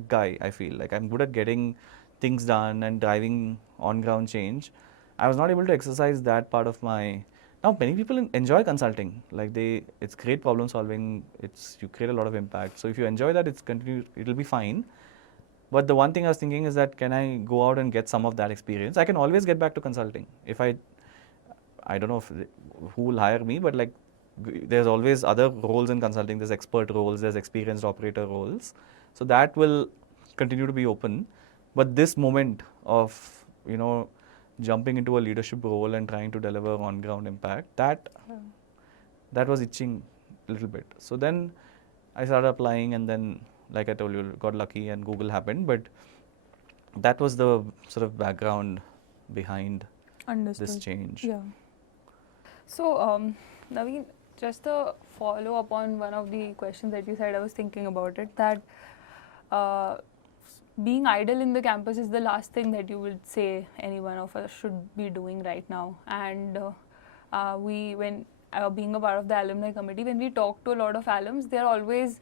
guy, I feel. Like I'm good at getting things done and driving on ground change. I was not able to exercise that part of my. Now many people enjoy consulting. Like it's great problem solving. You create a lot of impact. So if you enjoy that, it'll be fine. But the one thing I was thinking is that can I go out and get some of that experience? I can always get back to consulting. I don't know who will hire me, but like there's always other roles in consulting. There's expert roles, there's experienced operator roles. So that will continue to be open. But this moment of, jumping into a leadership role and trying to deliver on ground impact, that was itching a little bit. So then I started applying, and then, like I told you, got lucky and Google happened. But that was the sort of background behind this change. Yeah. So, Naveen, just a follow up on one of the questions that you said, I was thinking about it, that being idle in the campus is the last thing that you would say any one of us should be doing right now. And when being a part of the alumni committee, when we talk to a lot of alums, they always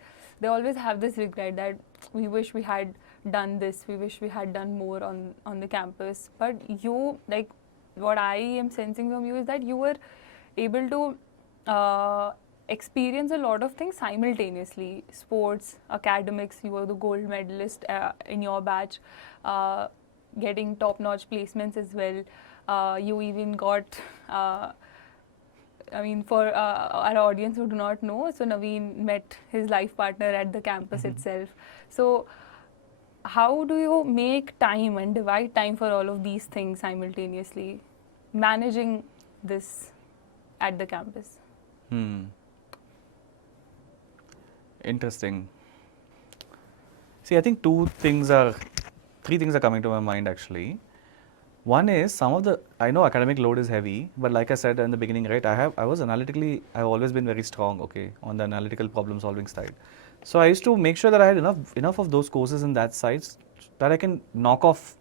have this regret that we wish we had done this, we wish we had done more on the campus. But you, like, what I am sensing from you is that you were able to experience a lot of things simultaneously. Sports, academics, you were the gold medalist in your batch, getting top-notch placements as well. You even got, for our audience who do not know, so Naveen met his life partner at the campus itself. So how do you make time and divide time for all of these things simultaneously, managing this at the campus? Interesting. See, I think three things are coming to my mind actually. One is I know academic load is heavy, but like I said in the beginning, right, I've always been very strong, okay, on the analytical problem solving side. So I used to make sure that I had enough of those courses in that side that I can knock off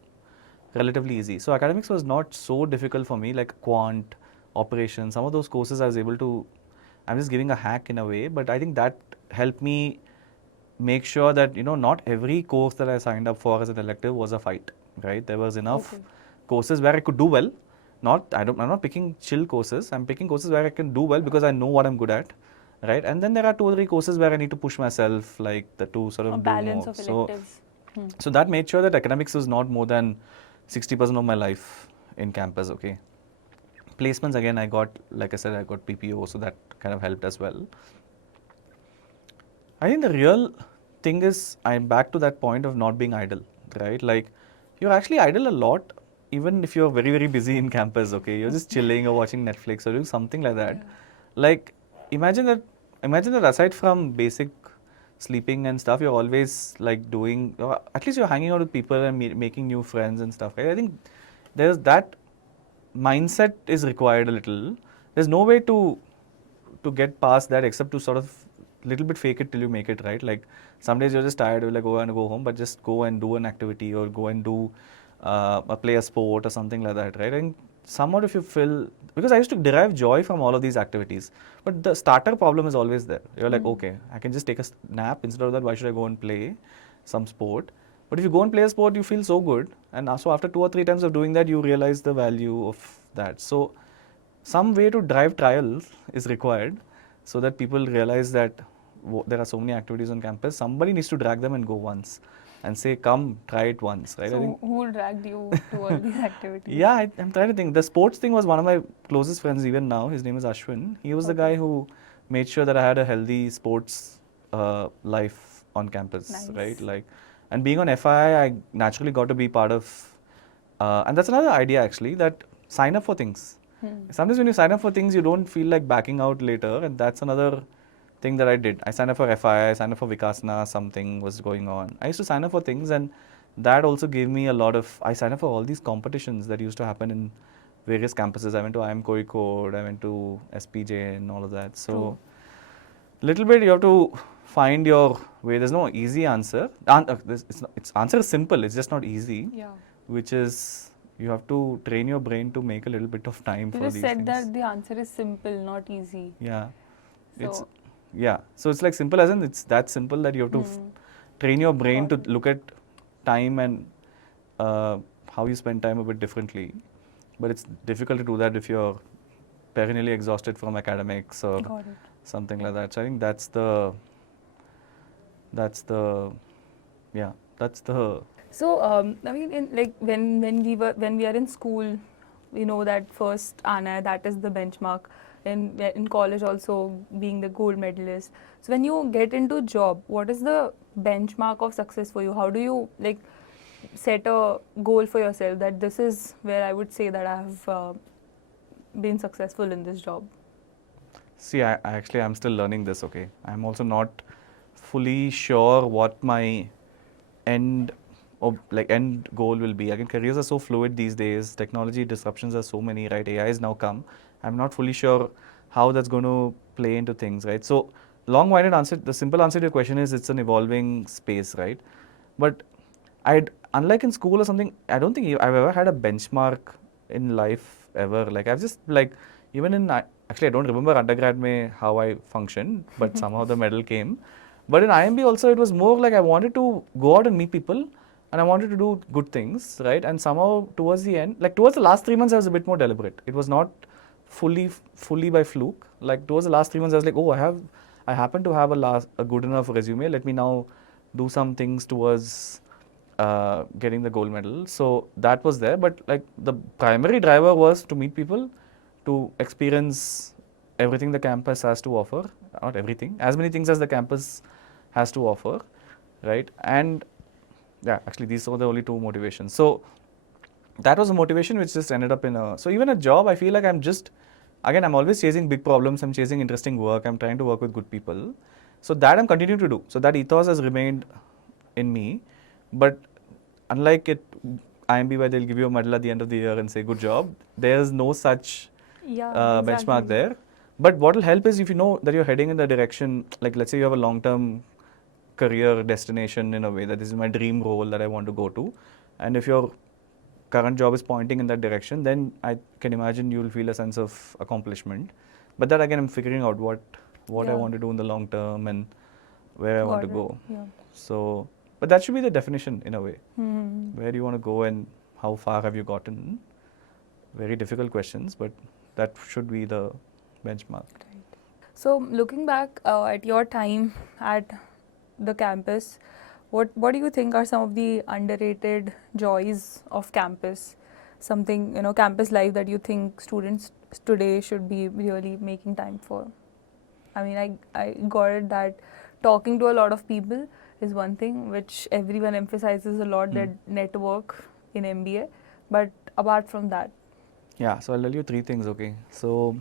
relatively easy. So academics was not so difficult for me, like quant, operations, some of those courses I was able to, I'm just giving a hack in a way, but I think that helped me make sure that, not every course that I signed up for as an elective was a fight, right? There was enough courses where I could do well. I'm not picking chill courses. I'm picking courses where I can do well because I know what I'm good at, right? And then there are 2 or 3 courses where I need to push myself, like to sort of a do balance more. Of electives. So that made sure that academics was not more than 60% of my life in campus, okay? Placements, again, like I said, I got PPO, so that kind of helped as well. I think the real thing is I'm back to that point of not being idle, right? Like you're actually idle a lot, even if you're very, very busy in campus, okay? You're just chilling or watching Netflix or doing something like that. Yeah. Like imagine that aside from basic sleeping and stuff, you're always like doing, at least you're hanging out with people and making new friends and stuff, right? I think there's that mindset is required a little. There's no way to get past that except to sort of little bit fake it till you make it, right? Like some days you're just tired, you're like, go home, but just go and do an activity or go and do play a sport or something like that, right? And somewhat if you feel, because I used to derive joy from all of these activities, but the starter problem is always there. You're like, okay, I can just take a nap. Instead of that, why should I go and play some sport? But if you go and play a sport, you feel so good. And so after 2 or 3 times of doing that, you realize the value of that. So some way to drive trials is required so that people realize that there are so many activities on campus. Somebody needs to drag them and go once and say, come, try it once, right? So who dragged you to all these activities? Yeah, I'm trying to think. The sports thing was one of my closest friends even now. His name is Ashwin. He was the guy who made sure that I had a healthy sports life on campus, right? Like, and being on FII, I naturally got to be part of, and that's another idea actually, that sign up for things. Sometimes when you sign up for things, you don't feel like backing out later, and that's another thing that I did. I signed up for FII, I signed up for Vikasana, something was going on. I used to sign up for things, and that also gave me a lot of, I signed up for all these competitions that used to happen in various campuses. I went to IIM Kozhikode, I went to SPJ and all of that. So, little bit you have to find your way. There's no easy answer. Its answer is simple, it's just not easy. Yeah. Which is, you have to train your brain to make a little bit of time for these things. You just said that the answer is simple, not easy. Yeah. So Yeah. So it's like simple as in it's that simple that you have to train your brain to look at time and how you spend time a bit differently. But it's difficult to do that if you're perennially exhausted from academics or Got it. something like that. So I think that's the yeah, that's the So, I mean, in like when we are in school, we know that first Anna, that is the benchmark. In college also being the gold medalist. So when you get into job, what is the benchmark of success for you? How do you like set a goal for yourself that this is where I would say that I have been successful in this job? see. I actually I'm still learning this. Okay, I'm also not fully sure what my end end goal will be. Again, careers are so fluid these days. Technology disruptions are so many, right? AI has now come. I'm not fully sure how that's going to play into things, right? So, long-winded answer. The simple answer to your question is it's an evolving space, right? But unlike in school or something, I don't think I've ever had a benchmark in life ever. Like I've just like even in actually I don't remember undergrad mein how I functioned, but somehow the medal came. But in IIMB also it was more like I wanted to go out and meet people and I wanted to do good things, right? And somehow towards the end, like towards the last 3 months, I was a bit more deliberate. It was not fully by fluke. Like towards the last 3 months, I was like, oh, I happen to have a good enough resume. Let me now do some things towards getting the gold medal. So that was there. But like the primary driver was to meet people, to experience everything the campus has to offer. Not everything, as many things as the campus has to offer, right? And yeah, actually these were the only two motivations. So that was a motivation which just ended up in a, so even a job, I feel like again, I'm always chasing big problems, I'm chasing interesting work, I'm trying to work with good people. So that I'm continuing to do. So that ethos has remained in me. But unlike IIMB where they'll give you a medal at the end of the year and say good job, there's no such benchmark there. But what will help is if you know that you're heading in the direction, like let's say you have a long-term career destination in a way that this is my dream role that I want to go to, and if your current job is pointing in that direction, then I can imagine you'll feel a sense of accomplishment. But that again, I'm figuring out what I want to do in the long term and where I want to go. Yeah. So, but that should be the definition in a way. Where do you want to go and how far have you gotten? Very difficult questions, but that should be the benchmark. Right. So looking back at your time at the campus, what do you think are some of the underrated joys of campus? Something, campus life that you think students today should be really making time for? I mean, I got it that talking to a lot of people is one thing which everyone emphasizes a lot, that network in MBA. But apart from that, yeah, so I'll tell you three things, okay? So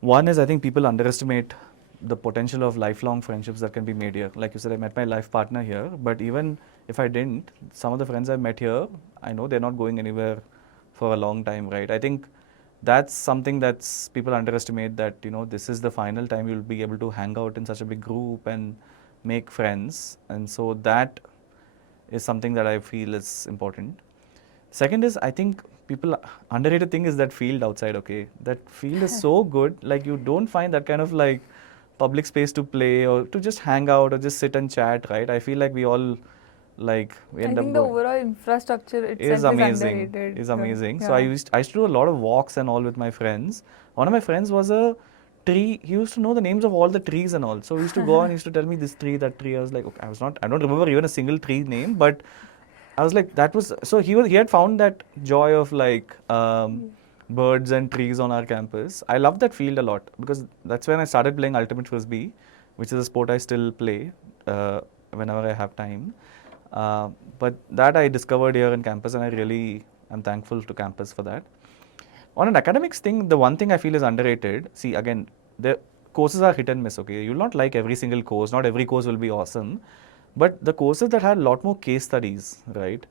one is I think people underestimate the potential of lifelong friendships that can be made here. Like you said, I met my life partner here, but even if I didn't, some of the friends I met here, I know they're not going anywhere for a long time, right? I think that's something that's people underestimate, that this is the final time you'll be able to hang out in such a big group and make friends, and so that is something that I feel is important. Second is I think people underrated thing is that field outside, okay? That field is so good, like you don't find that kind of like public space to play or to just hang out or just sit and chat, right? I feel like we all like we end I up think the overall infrastructure itself is amazing. underrated. Is amazing. Yeah. So I used to do a lot of walks and all with my friends. One of my friends was a tree. He used to know the names of all the trees and all. So he used to go and he used to tell me this tree, that tree. I was like, okay, I don't remember even a single tree name, but I was like, that was, so he had found that joy of like birds and trees on our campus. I love that field a lot because that's when I started playing ultimate frisbee, which is a sport I still play whenever I have time. But that I discovered here in campus, and I really am thankful to campus for that. On an academics thing, the one thing I feel is underrated. See, again, the courses are hit and miss, okay? You'll not like every single course. Not every course will be awesome. But the courses that had a lot more case studies, right?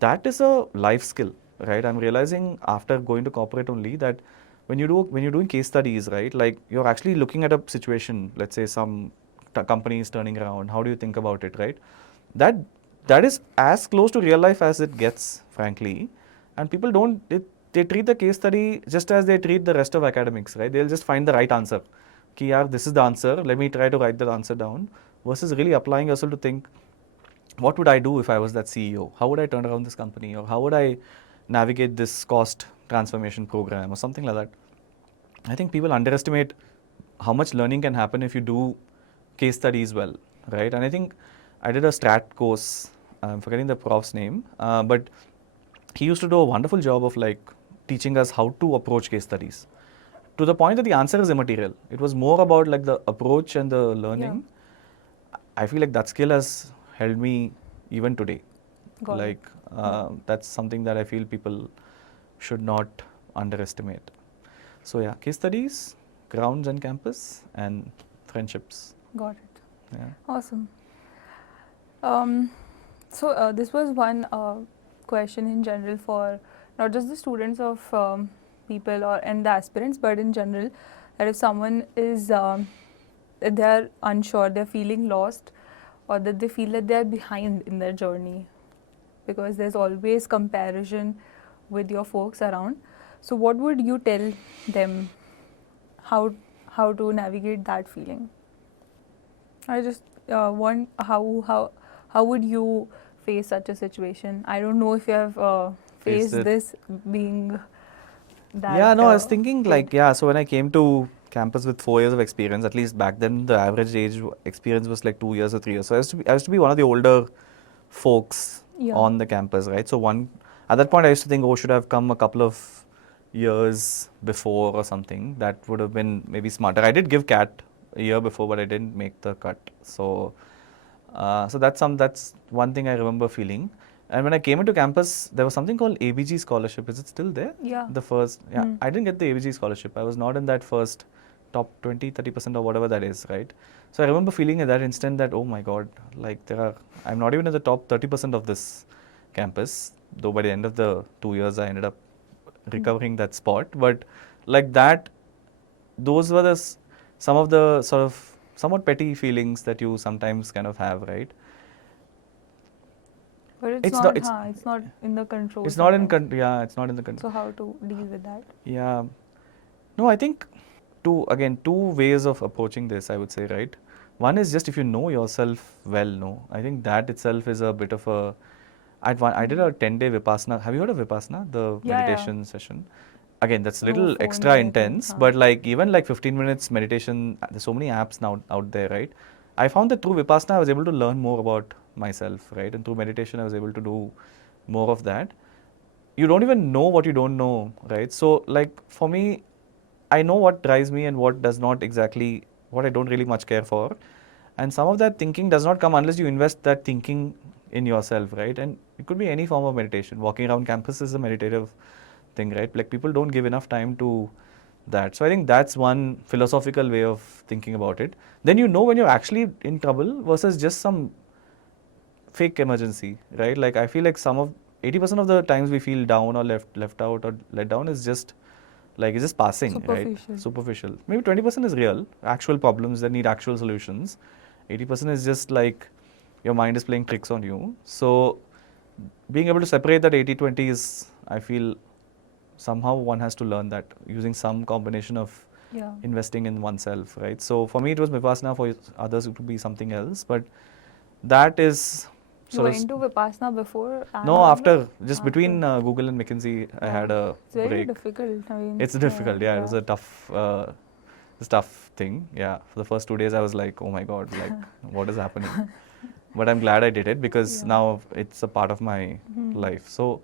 That is a life skill, right? I'm realizing after going to corporate only that when you're doing case studies, right? Like you're actually looking at a situation, let's say some company is turning around. How do you think about it, right? That is as close to real life as it gets, frankly. And people they treat the case study just as they treat the rest of academics, right? They'll just find the right answer. ki yaar, this is the answer, let me try to write that answer down, versus really applying yourself to think, what would I do if I was that CEO? How would I turn around this company? Or how would I navigate this cost transformation program or something like that? I think people underestimate how much learning can happen if you do case studies well, right? And I think I did a strat course, I'm forgetting the prof's name, but he used to do a wonderful job of like teaching us how to approach case studies to the point that the answer is immaterial. It was more about like the approach and the learning. I feel like that skill has held me even today. Got Like that's something that I feel people should not underestimate. So yeah, case studies, grounds and campus, and friendships. Got it. Yeah. Awesome. So this was one question in general for not just the students of people and the aspirants, but in general, that if someone is they're unsure, they're feeling lost, or that they feel that they're behind in their journey, because there's always comparison with your folks around. So what would you tell them how to navigate that feeling? I just want how would you face such a situation? I don't know if you have faced this being that. Yeah, no, I was thinking like, yeah, so when I came to campus with 4 years of experience, at least back then the average age experience was like 2 years or 3 years. So I used to be one of the older folks on the campus, right? So at that point I used to think, oh, should I have come a couple of years before or something? That would have been maybe smarter. I did give CAT a year before, but I didn't make the cut. So that's one thing I remember feeling. And when I came into campus, there was something called ABG scholarship. Is it still there? Yeah. The first, yeah. I didn't get the ABG scholarship. I was not in that first top 20, 30% or whatever that is, right? So I remember feeling at that instant that, oh my God, like I'm not even in the top 30% of this campus, though by the end of the 2 years I ended up recovering that spot. But like that, those were some of the sort of somewhat petty feelings that you sometimes kind of have, right? But it's not in the control. It's not in it's not in the control. So how to deal with that? Yeah. No, I think two ways of approaching this, I would say, right? One is just if you know yourself well, no. I think that itself is a bit of a I did a 10-day Vipassana. Have you heard of Vipassana? The meditation session. Again, that's a little extra intense, but like even like 15 minutes meditation, there's so many apps now out there, right? I found that through Vipassana, I was able to learn more about myself, right? And through meditation, I was able to do more of that. You don't even know what you don't know, right? So like for me, I know what drives me and what does not exactly, what I don't really much care for. And some of that thinking does not come unless you invest that thinking in yourself, right? And it could be any form of meditation. Walking around campus is a meditative thing, right? Like people don't give enough time to that. So I think that's one philosophical way of thinking about it. Then you know when you're actually in trouble versus just some fake emergency, right? Like I feel like 80% of the times we feel down or left out or let down is just like it's just passing, right? Superficial. Maybe 20% is real, actual problems that need actual solutions. 80% is just like your mind is playing tricks on you. So being able to separate that 80-20 is, I feel, somehow one has to learn that using some combination of investing in oneself, right? So for me it was Vipassana, for others it would be something else, but that is you went into Vipassana before? No, after, just between Google and McKinsey, I had a break. It's very difficult. I mean, it's difficult, yeah. It was a tough thing, yeah. For the first 2 days I was like, oh my God, like what is happening? But I'm glad I did it because now it's a part of my life. So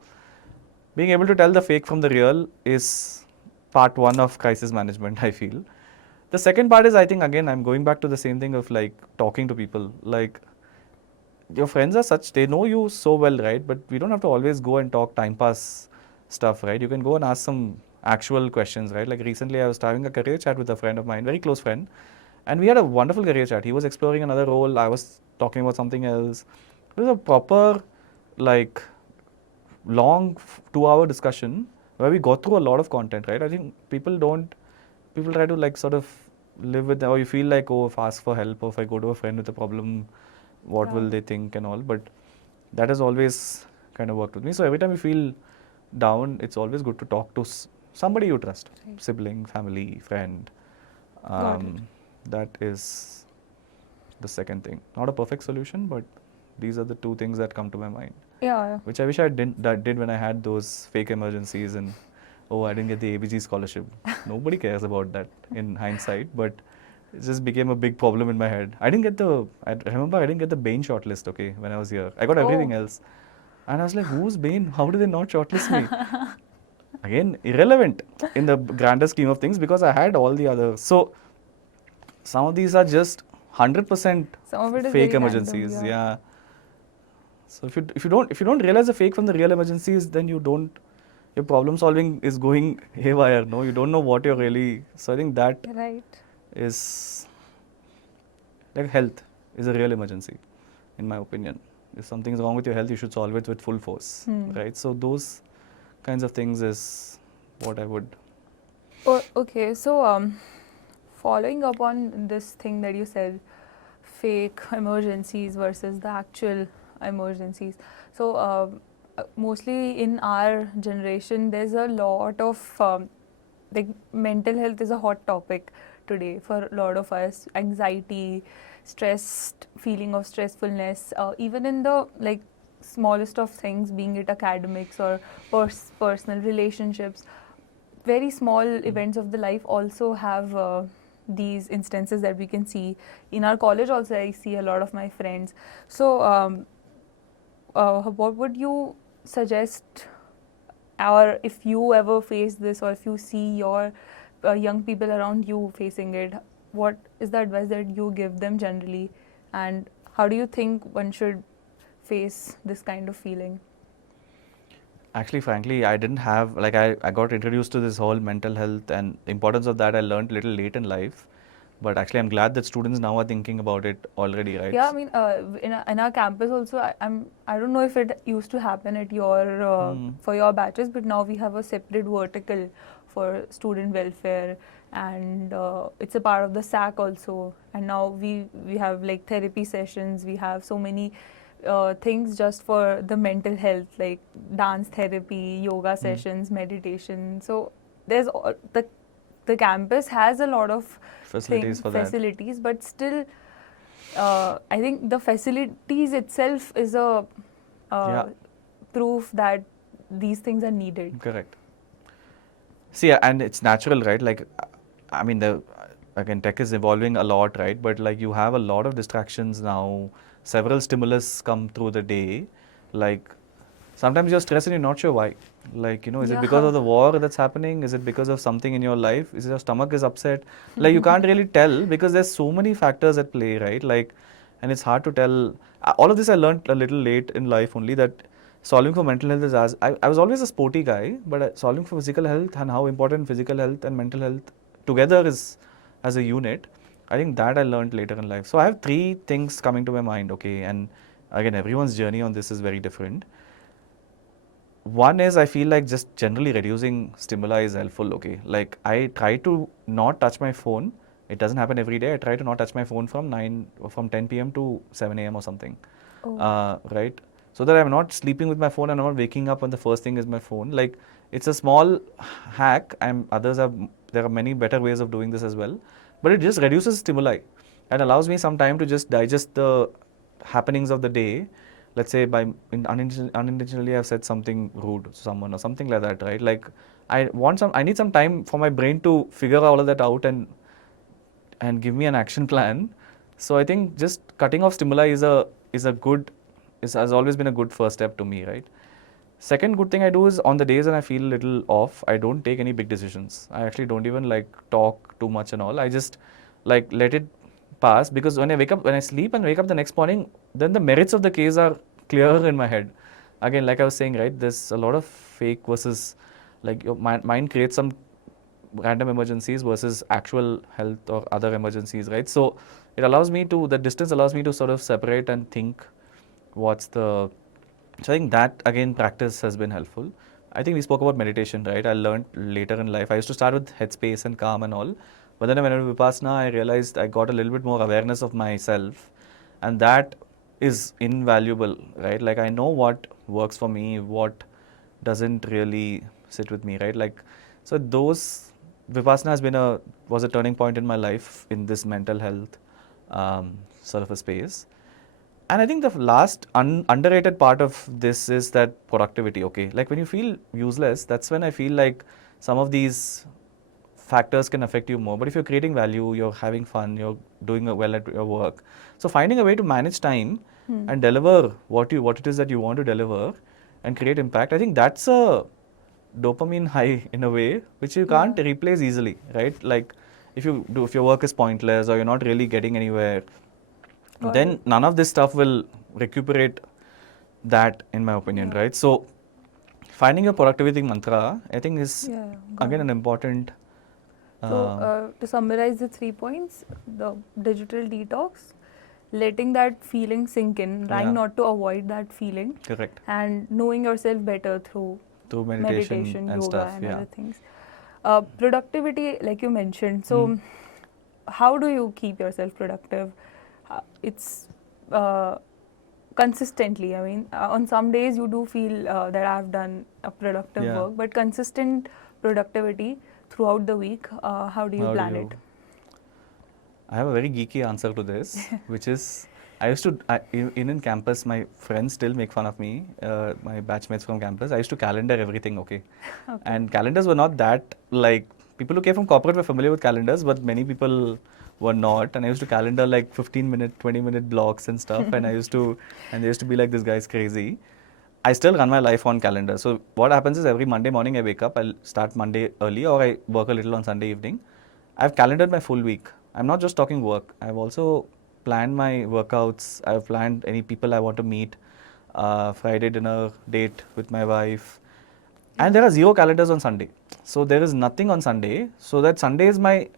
being able to tell the fake from the real is part one of crisis management, I feel. The second part is, I think, again, I'm going back to the same thing of like talking to people. Like your friends are such, they know you so well, right? But we don't have to always go and talk time pass stuff, right? You can go and ask some actual questions, right? Like recently I was having a career chat with a friend of mine, very close friend. And we had a wonderful career chat. He was exploring another role. I was talking about something else. It was a proper, like, long 2-hour discussion where we got through a lot of content, right? I think people try to like sort of live with, or you feel like, oh, if I ask for help or if I go to a friend with a problem, what will they think and all. But that has always kind of worked with me. So every time you feel down, it's always good to talk to somebody you trust, sibling, family, friend. That is the second thing. Not a perfect solution, but these are the two things that come to my mind. Yeah. Which I wish I did when I had those fake emergencies and oh, I didn't get the ABG scholarship. Nobody cares about that in hindsight, but it just became a big problem in my head. I remember I didn't get the Bain shortlist, okay, when I was here. I got everything else. And I was like, who's Bain? How did they not shortlist me? Again, irrelevant in the grander scheme of things because I had all the others. So some of these are just 100% Some of it is fake very emergencies. random, Yeah. So if you don't realize the fake from the real emergencies, then your problem solving is going haywire. No, you don't know what you're really. So I think that Right. is like health is a real emergency, in my opinion. If something's wrong with your health, you should solve it with full force, right? So those kinds of things is what I would. Oh, okay, so following up on this thing that you said, fake emergencies versus the actual emergencies. So mostly in our generation, there's a lot of like mental health is a hot topic today for a lot of us. Anxiety, stressed feeling of stressfulness, even in the like smallest of things, being it academics or personal relationships. Very small events of the life also have these instances that we can see in our college. Also, I see a lot of my friends. So what would you suggest, or if you ever face this, or if you see your young people around you facing it, what is the advice that you give them generally, and how do you think one should face this kind of feeling? Actually, frankly, I didn't have, like, I got introduced to this whole mental health and importance of that I learned a little late in life. But actually, I'm glad that students now are thinking about it already, right? Yeah, I mean, in our campus also, I don't know if it used to happen at your for your batches, but now we have a separate vertical for student welfare, and it's a part of the SAC also. And now we have like therapy sessions. We have so many things just for the mental health, like dance therapy, yoga sessions, meditation. So there's the campus has a lot of Facilities for that. facilities, but still, I think the facilities itself is a Yeah. proof that these things are needed. Correct. See, and it's natural, right? Like, I mean, again, tech is evolving a lot, right? But like, you have a lot of distractions now. Several stimulus come through the day. Like, sometimes you're stressed and you're not sure why. Like, is it because of the war that's happening? Is it because of something in your life? Is it your stomach is upset? Like, you can't really tell because there's so many factors at play, right? Like, and it's hard to tell. All of this I learned a little late in life only, that solving for mental health is I was always a sporty guy, but solving for physical health and how important physical health and mental health together is as a unit, I think that I learned later in life. So I have three things coming to my mind, okay? And again, everyone's journey on this is very different. One is I feel like just generally reducing stimuli is helpful, okay? Like I try to not touch my phone. It doesn't happen every day. I try to not touch my phone from 10 p.m. to 7 a.m. or something, right? So that I'm not sleeping with my phone and I'm not waking up when the first thing is my phone. Like it's a small hack. There are many better ways of doing this as well, but it just reduces stimuli and allows me some time to just digest the happenings of the day. Let's say unintentionally I've said something rude to someone or something like that, right? Like I need some time for my brain to figure all of that out and give me an action plan. So I think just cutting off stimuli has always been a good first step to me, right? Second good thing I do is on the days when I feel a little off, I don't take any big decisions. I actually don't even like talk too much and all. I just like let it pass, because when I sleep and wake up the next morning, then the merits of the case are clearer in my head. Again, like I was saying, right, there's a lot of fake versus like your mind creates some random emergencies versus actual health or other emergencies, right? So the distance allows me to sort of separate and think so I think that again practice has been helpful. I think we spoke about meditation, right? I learned later in life. I used to start with headspace and calm and all. But then when I went to Vipassana, I realized I got a little bit more awareness of myself. And that is invaluable, right? Like I know what works for me, what doesn't really sit with me, right? Like, so Vipassana was a turning point in my life in this mental health sort of a space. And I think the last underrated part of this is that productivity, okay? Like when you feel useless, that's when I feel like some of these factors can affect you more. But if you're creating value, you're having fun, you're doing well at your work. So finding a way to manage time and deliver what it is that you want to deliver and create impact, I think that's a dopamine high in a way which you can't replace easily, right? Like if your work is pointless or you're not really getting anywhere, then none of this stuff will recuperate that, in my opinion, right? So finding your productivity mantra, I think, is again an important. So to summarize the 3 points, the digital detox, letting that feeling sink in, trying not to avoid that feeling, correct, and knowing yourself better through meditation, and yoga, stuff, and other things. Productivity, like you mentioned. So, how do you keep yourself productive? It's consistently. I mean, on some days you do feel that I've done a productive work, but consistent productivity throughout the week. How do you plan it? I have a very geeky answer to this, which is I used to in campus. My friends still make fun of me. My batchmates from campus. I used to calendar everything. Okay, and calendars were not that like people who came from corporate were familiar with calendars, but many people were not. And I used to calendar like 15-minute, 20-minute blocks and stuff. And they used to be like, this guy's crazy. I still run my life on calendar. So what happens is every Monday morning I wake up, I'll start Monday early or I work a little on Sunday evening. I've calendared my full week. I'm not just talking work. I've also planned my workouts. I've planned any people I want to meet, Friday dinner date with my wife. And there are 0 calendars on Sunday. So there is nothing on Sunday. So that Sunday is my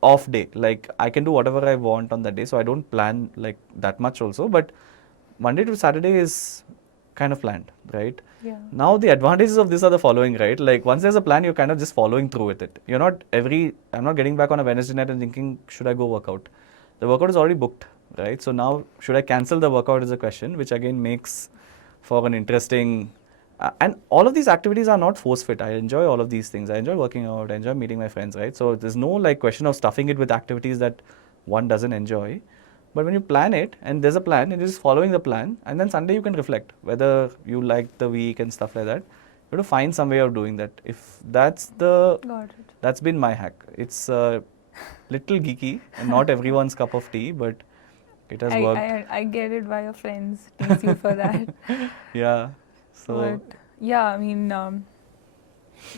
off day. Like I can do whatever I want on that day. So I don't plan like that much also. But Monday to Saturday is kind of planned, right? Yeah. Now the advantages of this are the following, right? Like once there's a plan, you're kind of just following through with it. I'm not getting back on a Wednesday night and thinking, should I go work out? The workout is already booked, right? So now should I cancel the workout is a question, which again makes for an interesting, and all of these activities are not force fit. I enjoy all of these things. I enjoy working out. I enjoy meeting my friends, right? So there's no like question of stuffing it with activities that one doesn't enjoy. But when you plan it and there's a plan, it is following the plan, and then Sunday you can reflect whether you like the week and stuff like that. You have to find some way of doing that. If that's that's been my hack. It's a little geeky and not everyone's cup of tea, but it has worked. I get it why your friends tease you for that. Yeah. So. But yeah, I mean,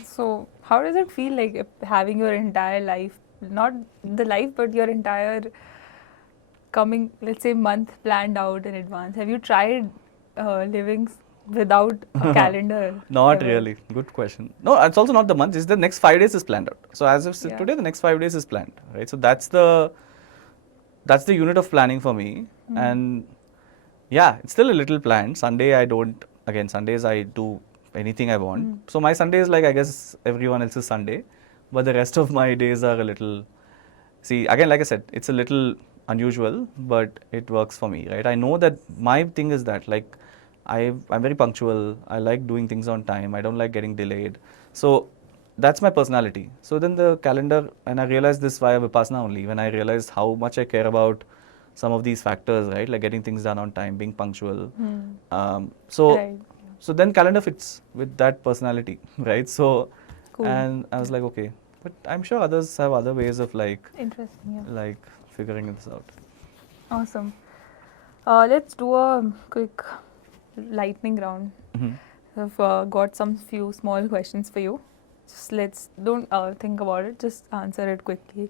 so how does it feel like having your entire life, not the life, but your entire coming, let's say, month planned out in advance? Have you tried living without a calendar? Not really. Good question. No, it's also not the month. It's the next 5 days is planned out. So as of today, the next 5 days is planned, right? So that's the unit of planning for me. And yeah, it's still a little planned. Sundays I do anything I want. So my Sunday is like, I guess, everyone else's Sunday. But the rest of my days are a little, see, again, like I said, it's a little unusual, but it works for me, right? I know that my thing is that, like, I'm very punctual. I like doing things on time. I don't like getting delayed. So that's my personality. So then the calendar, and I realized this via Vipassana only, when I realized how much I care about some of these factors, right? Like getting things done on time, being punctual. So then calendar fits with that personality, right? So, and I was like, okay, but I'm sure others have other ways of like figuring this out. Awesome. Let's do a quick lightning round. I've got some few small questions for you. Just don't think about it, just answer it quickly.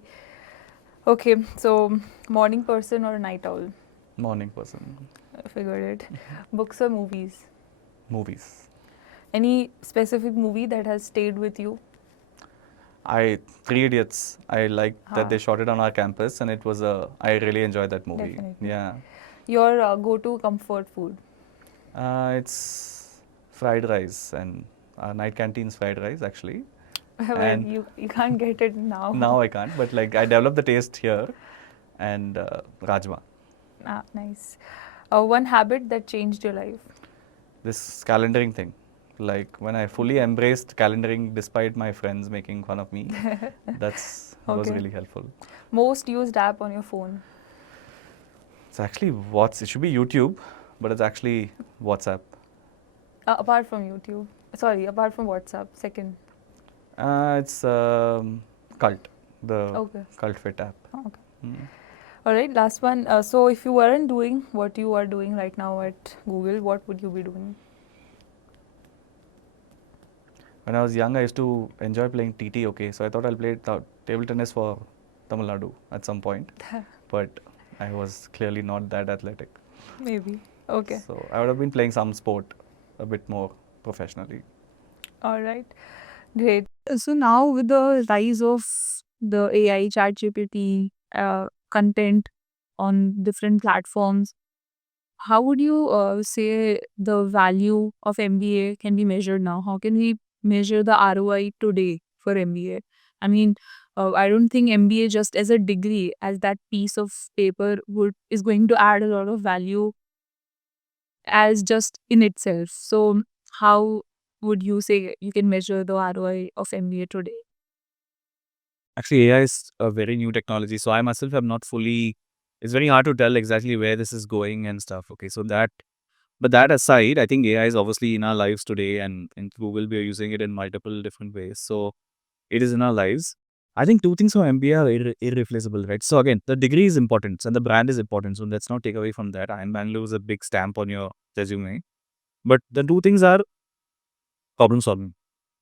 Okay, so morning person or night owl? Morning person. I figured it. Books or movies? Movies. Any specific movie that has stayed with you? 3 Idiots. I liked that they shot it on our campus, and I really enjoyed that movie. Definitely. Yeah. Your go-to comfort food? It's fried rice, and our night canteen's fried rice actually. Well, you can't get it now. Now I can't, but like I developed the taste here, and rajma. Nice. One habit that changed your life? This calendaring thing. Like when I fully embraced calendaring despite my friends making fun of me, was Okay. really helpful. Most used app on your phone? It's actually it should be YouTube, but it's actually WhatsApp. Apart from YouTube. Sorry, apart from WhatsApp. Second. It's Cult, the Okay. Cult Fit app. Okay. Mm. All right, last one. So if you weren't doing what you are doing right now at Google, what would you be doing? When I was young, I used to enjoy playing TT. Okay, so I thought I'll play table tennis for Tamil Nadu at some point, but I was clearly not that athletic. Maybe. Okay. So I would have been playing some sport a bit more professionally. All right. Great. So now with the rise of the AI, ChatGPT, content on different platforms, how would you say the value of MBA can be measured now? How can we measure the ROI today for MBA? I mean, I don't think MBA just as a degree, as that piece of paper is going to add a lot of value as just in itself. So how would you say you can measure the ROI of MBA today? Actually, AI is a very new technology, so I myself have not fully. It's very hard to tell exactly where this is going and stuff. Okay, so but that aside, I think AI is obviously in our lives today, and in Google we are using it in multiple different ways. So it is in our lives. I think two things for MBA are irreplaceable, right? So again, the degree is important and the brand is important. So let's not take away from that. IIM Bangalore is a big stamp on your resume. But the two things are problem solving,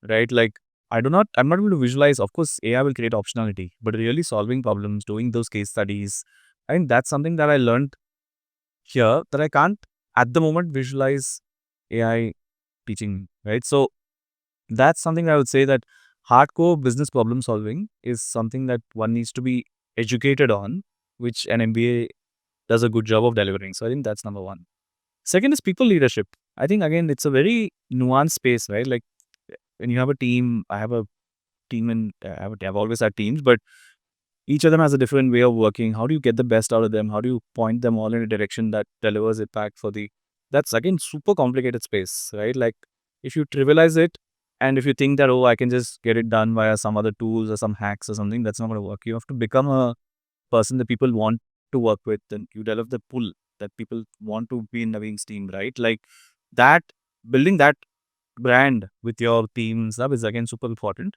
right? Like I'm not able to visualize. Of course, AI will create optionality, but really solving problems, doing those case studies, I think that's something that I learned here that I can't at the moment visualize AI teaching, right? So that's something I would say that hardcore business problem solving is something that one needs to be educated on, which an MBA does a good job of delivering. So I think that's number one. Second is people leadership. I think again it's a very nuanced space, right? Like when you have a team, I have a team and I've always had teams, but each of them has a different way of working. How do you get the best out of them? How do you point them all in a direction that delivers impact for that's again super complicated space, right? Like if you trivialize it and if you think that, oh, I can just get it done via some other tools or some hacks or something, that's not going to work. You have to become a person that people want to work with and you develop the pull that people want to be in Naveen's team, right? Like that, building that brand with your team and stuff is again super important.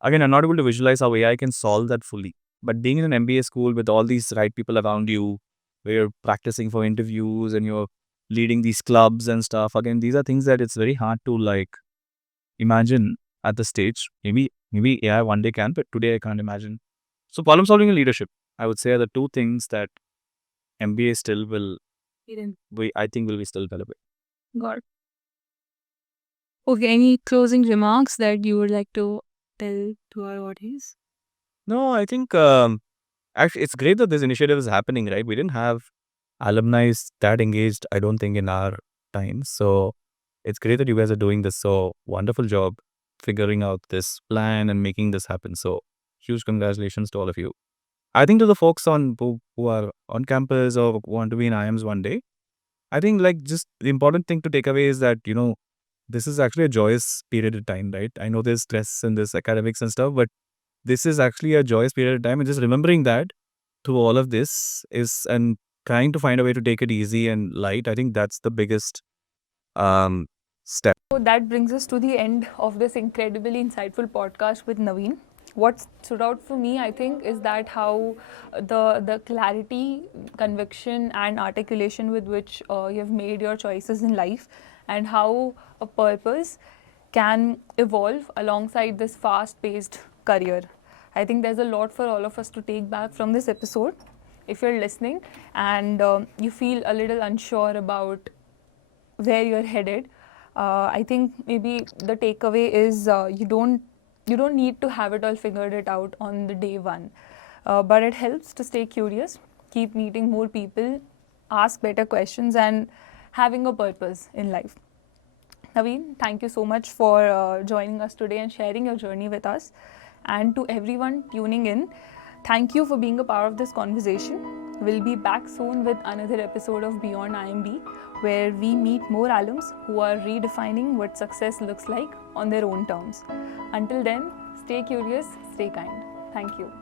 Again, I'm not able to visualize how AI can solve that fully. But being in an MBA school with all these right people around you, where you're practicing for interviews and you're leading these clubs and stuff, again, these are things that it's very hard to like imagine at the stage. Maybe AI one day can, but today I can't imagine. So problem solving and leadership, I would say, are the two things that MBA still will, I think will be still relevant. Got it. Okay, any closing remarks that you would like to tell to our audience? No, I think actually it's great that this initiative is happening, right? We didn't have alumni that engaged, I don't think, in our time. So it's great that you guys are doing this. So wonderful job figuring out this plan and making this happen. So huge congratulations to all of you. I think to the folks who are on campus or want to be in IIMs one day, I think like just the important thing to take away is that, this is actually a joyous period of time, right? I know there's stress and there's academics and stuff, but this is actually a joyous period of time. And just remembering that through all of this is and trying to find a way to take it easy and light. I think that's the biggest step. So that brings us to the end of this incredibly insightful podcast with Naveen. What stood out for me, I think, is that how the clarity, conviction, and articulation with which you have made your choices in life, and how a purpose can evolve alongside this fast-paced career. I think there's a lot for all of us to take back from this episode. If you're listening and you feel a little unsure about where you're headed, I think maybe the takeaway is you don't need to have it all figured it out on the day one, but it helps to stay curious, keep meeting more people, ask better questions, and having a purpose in life. Naveen, thank you so much for joining us today and sharing your journey with us. And to everyone tuning in, thank you for being a part of this conversation. We'll be back soon with another episode of Beyond IIMB, where we meet more alums who are redefining what success looks like on their own terms. Until then, stay curious, stay kind. Thank you.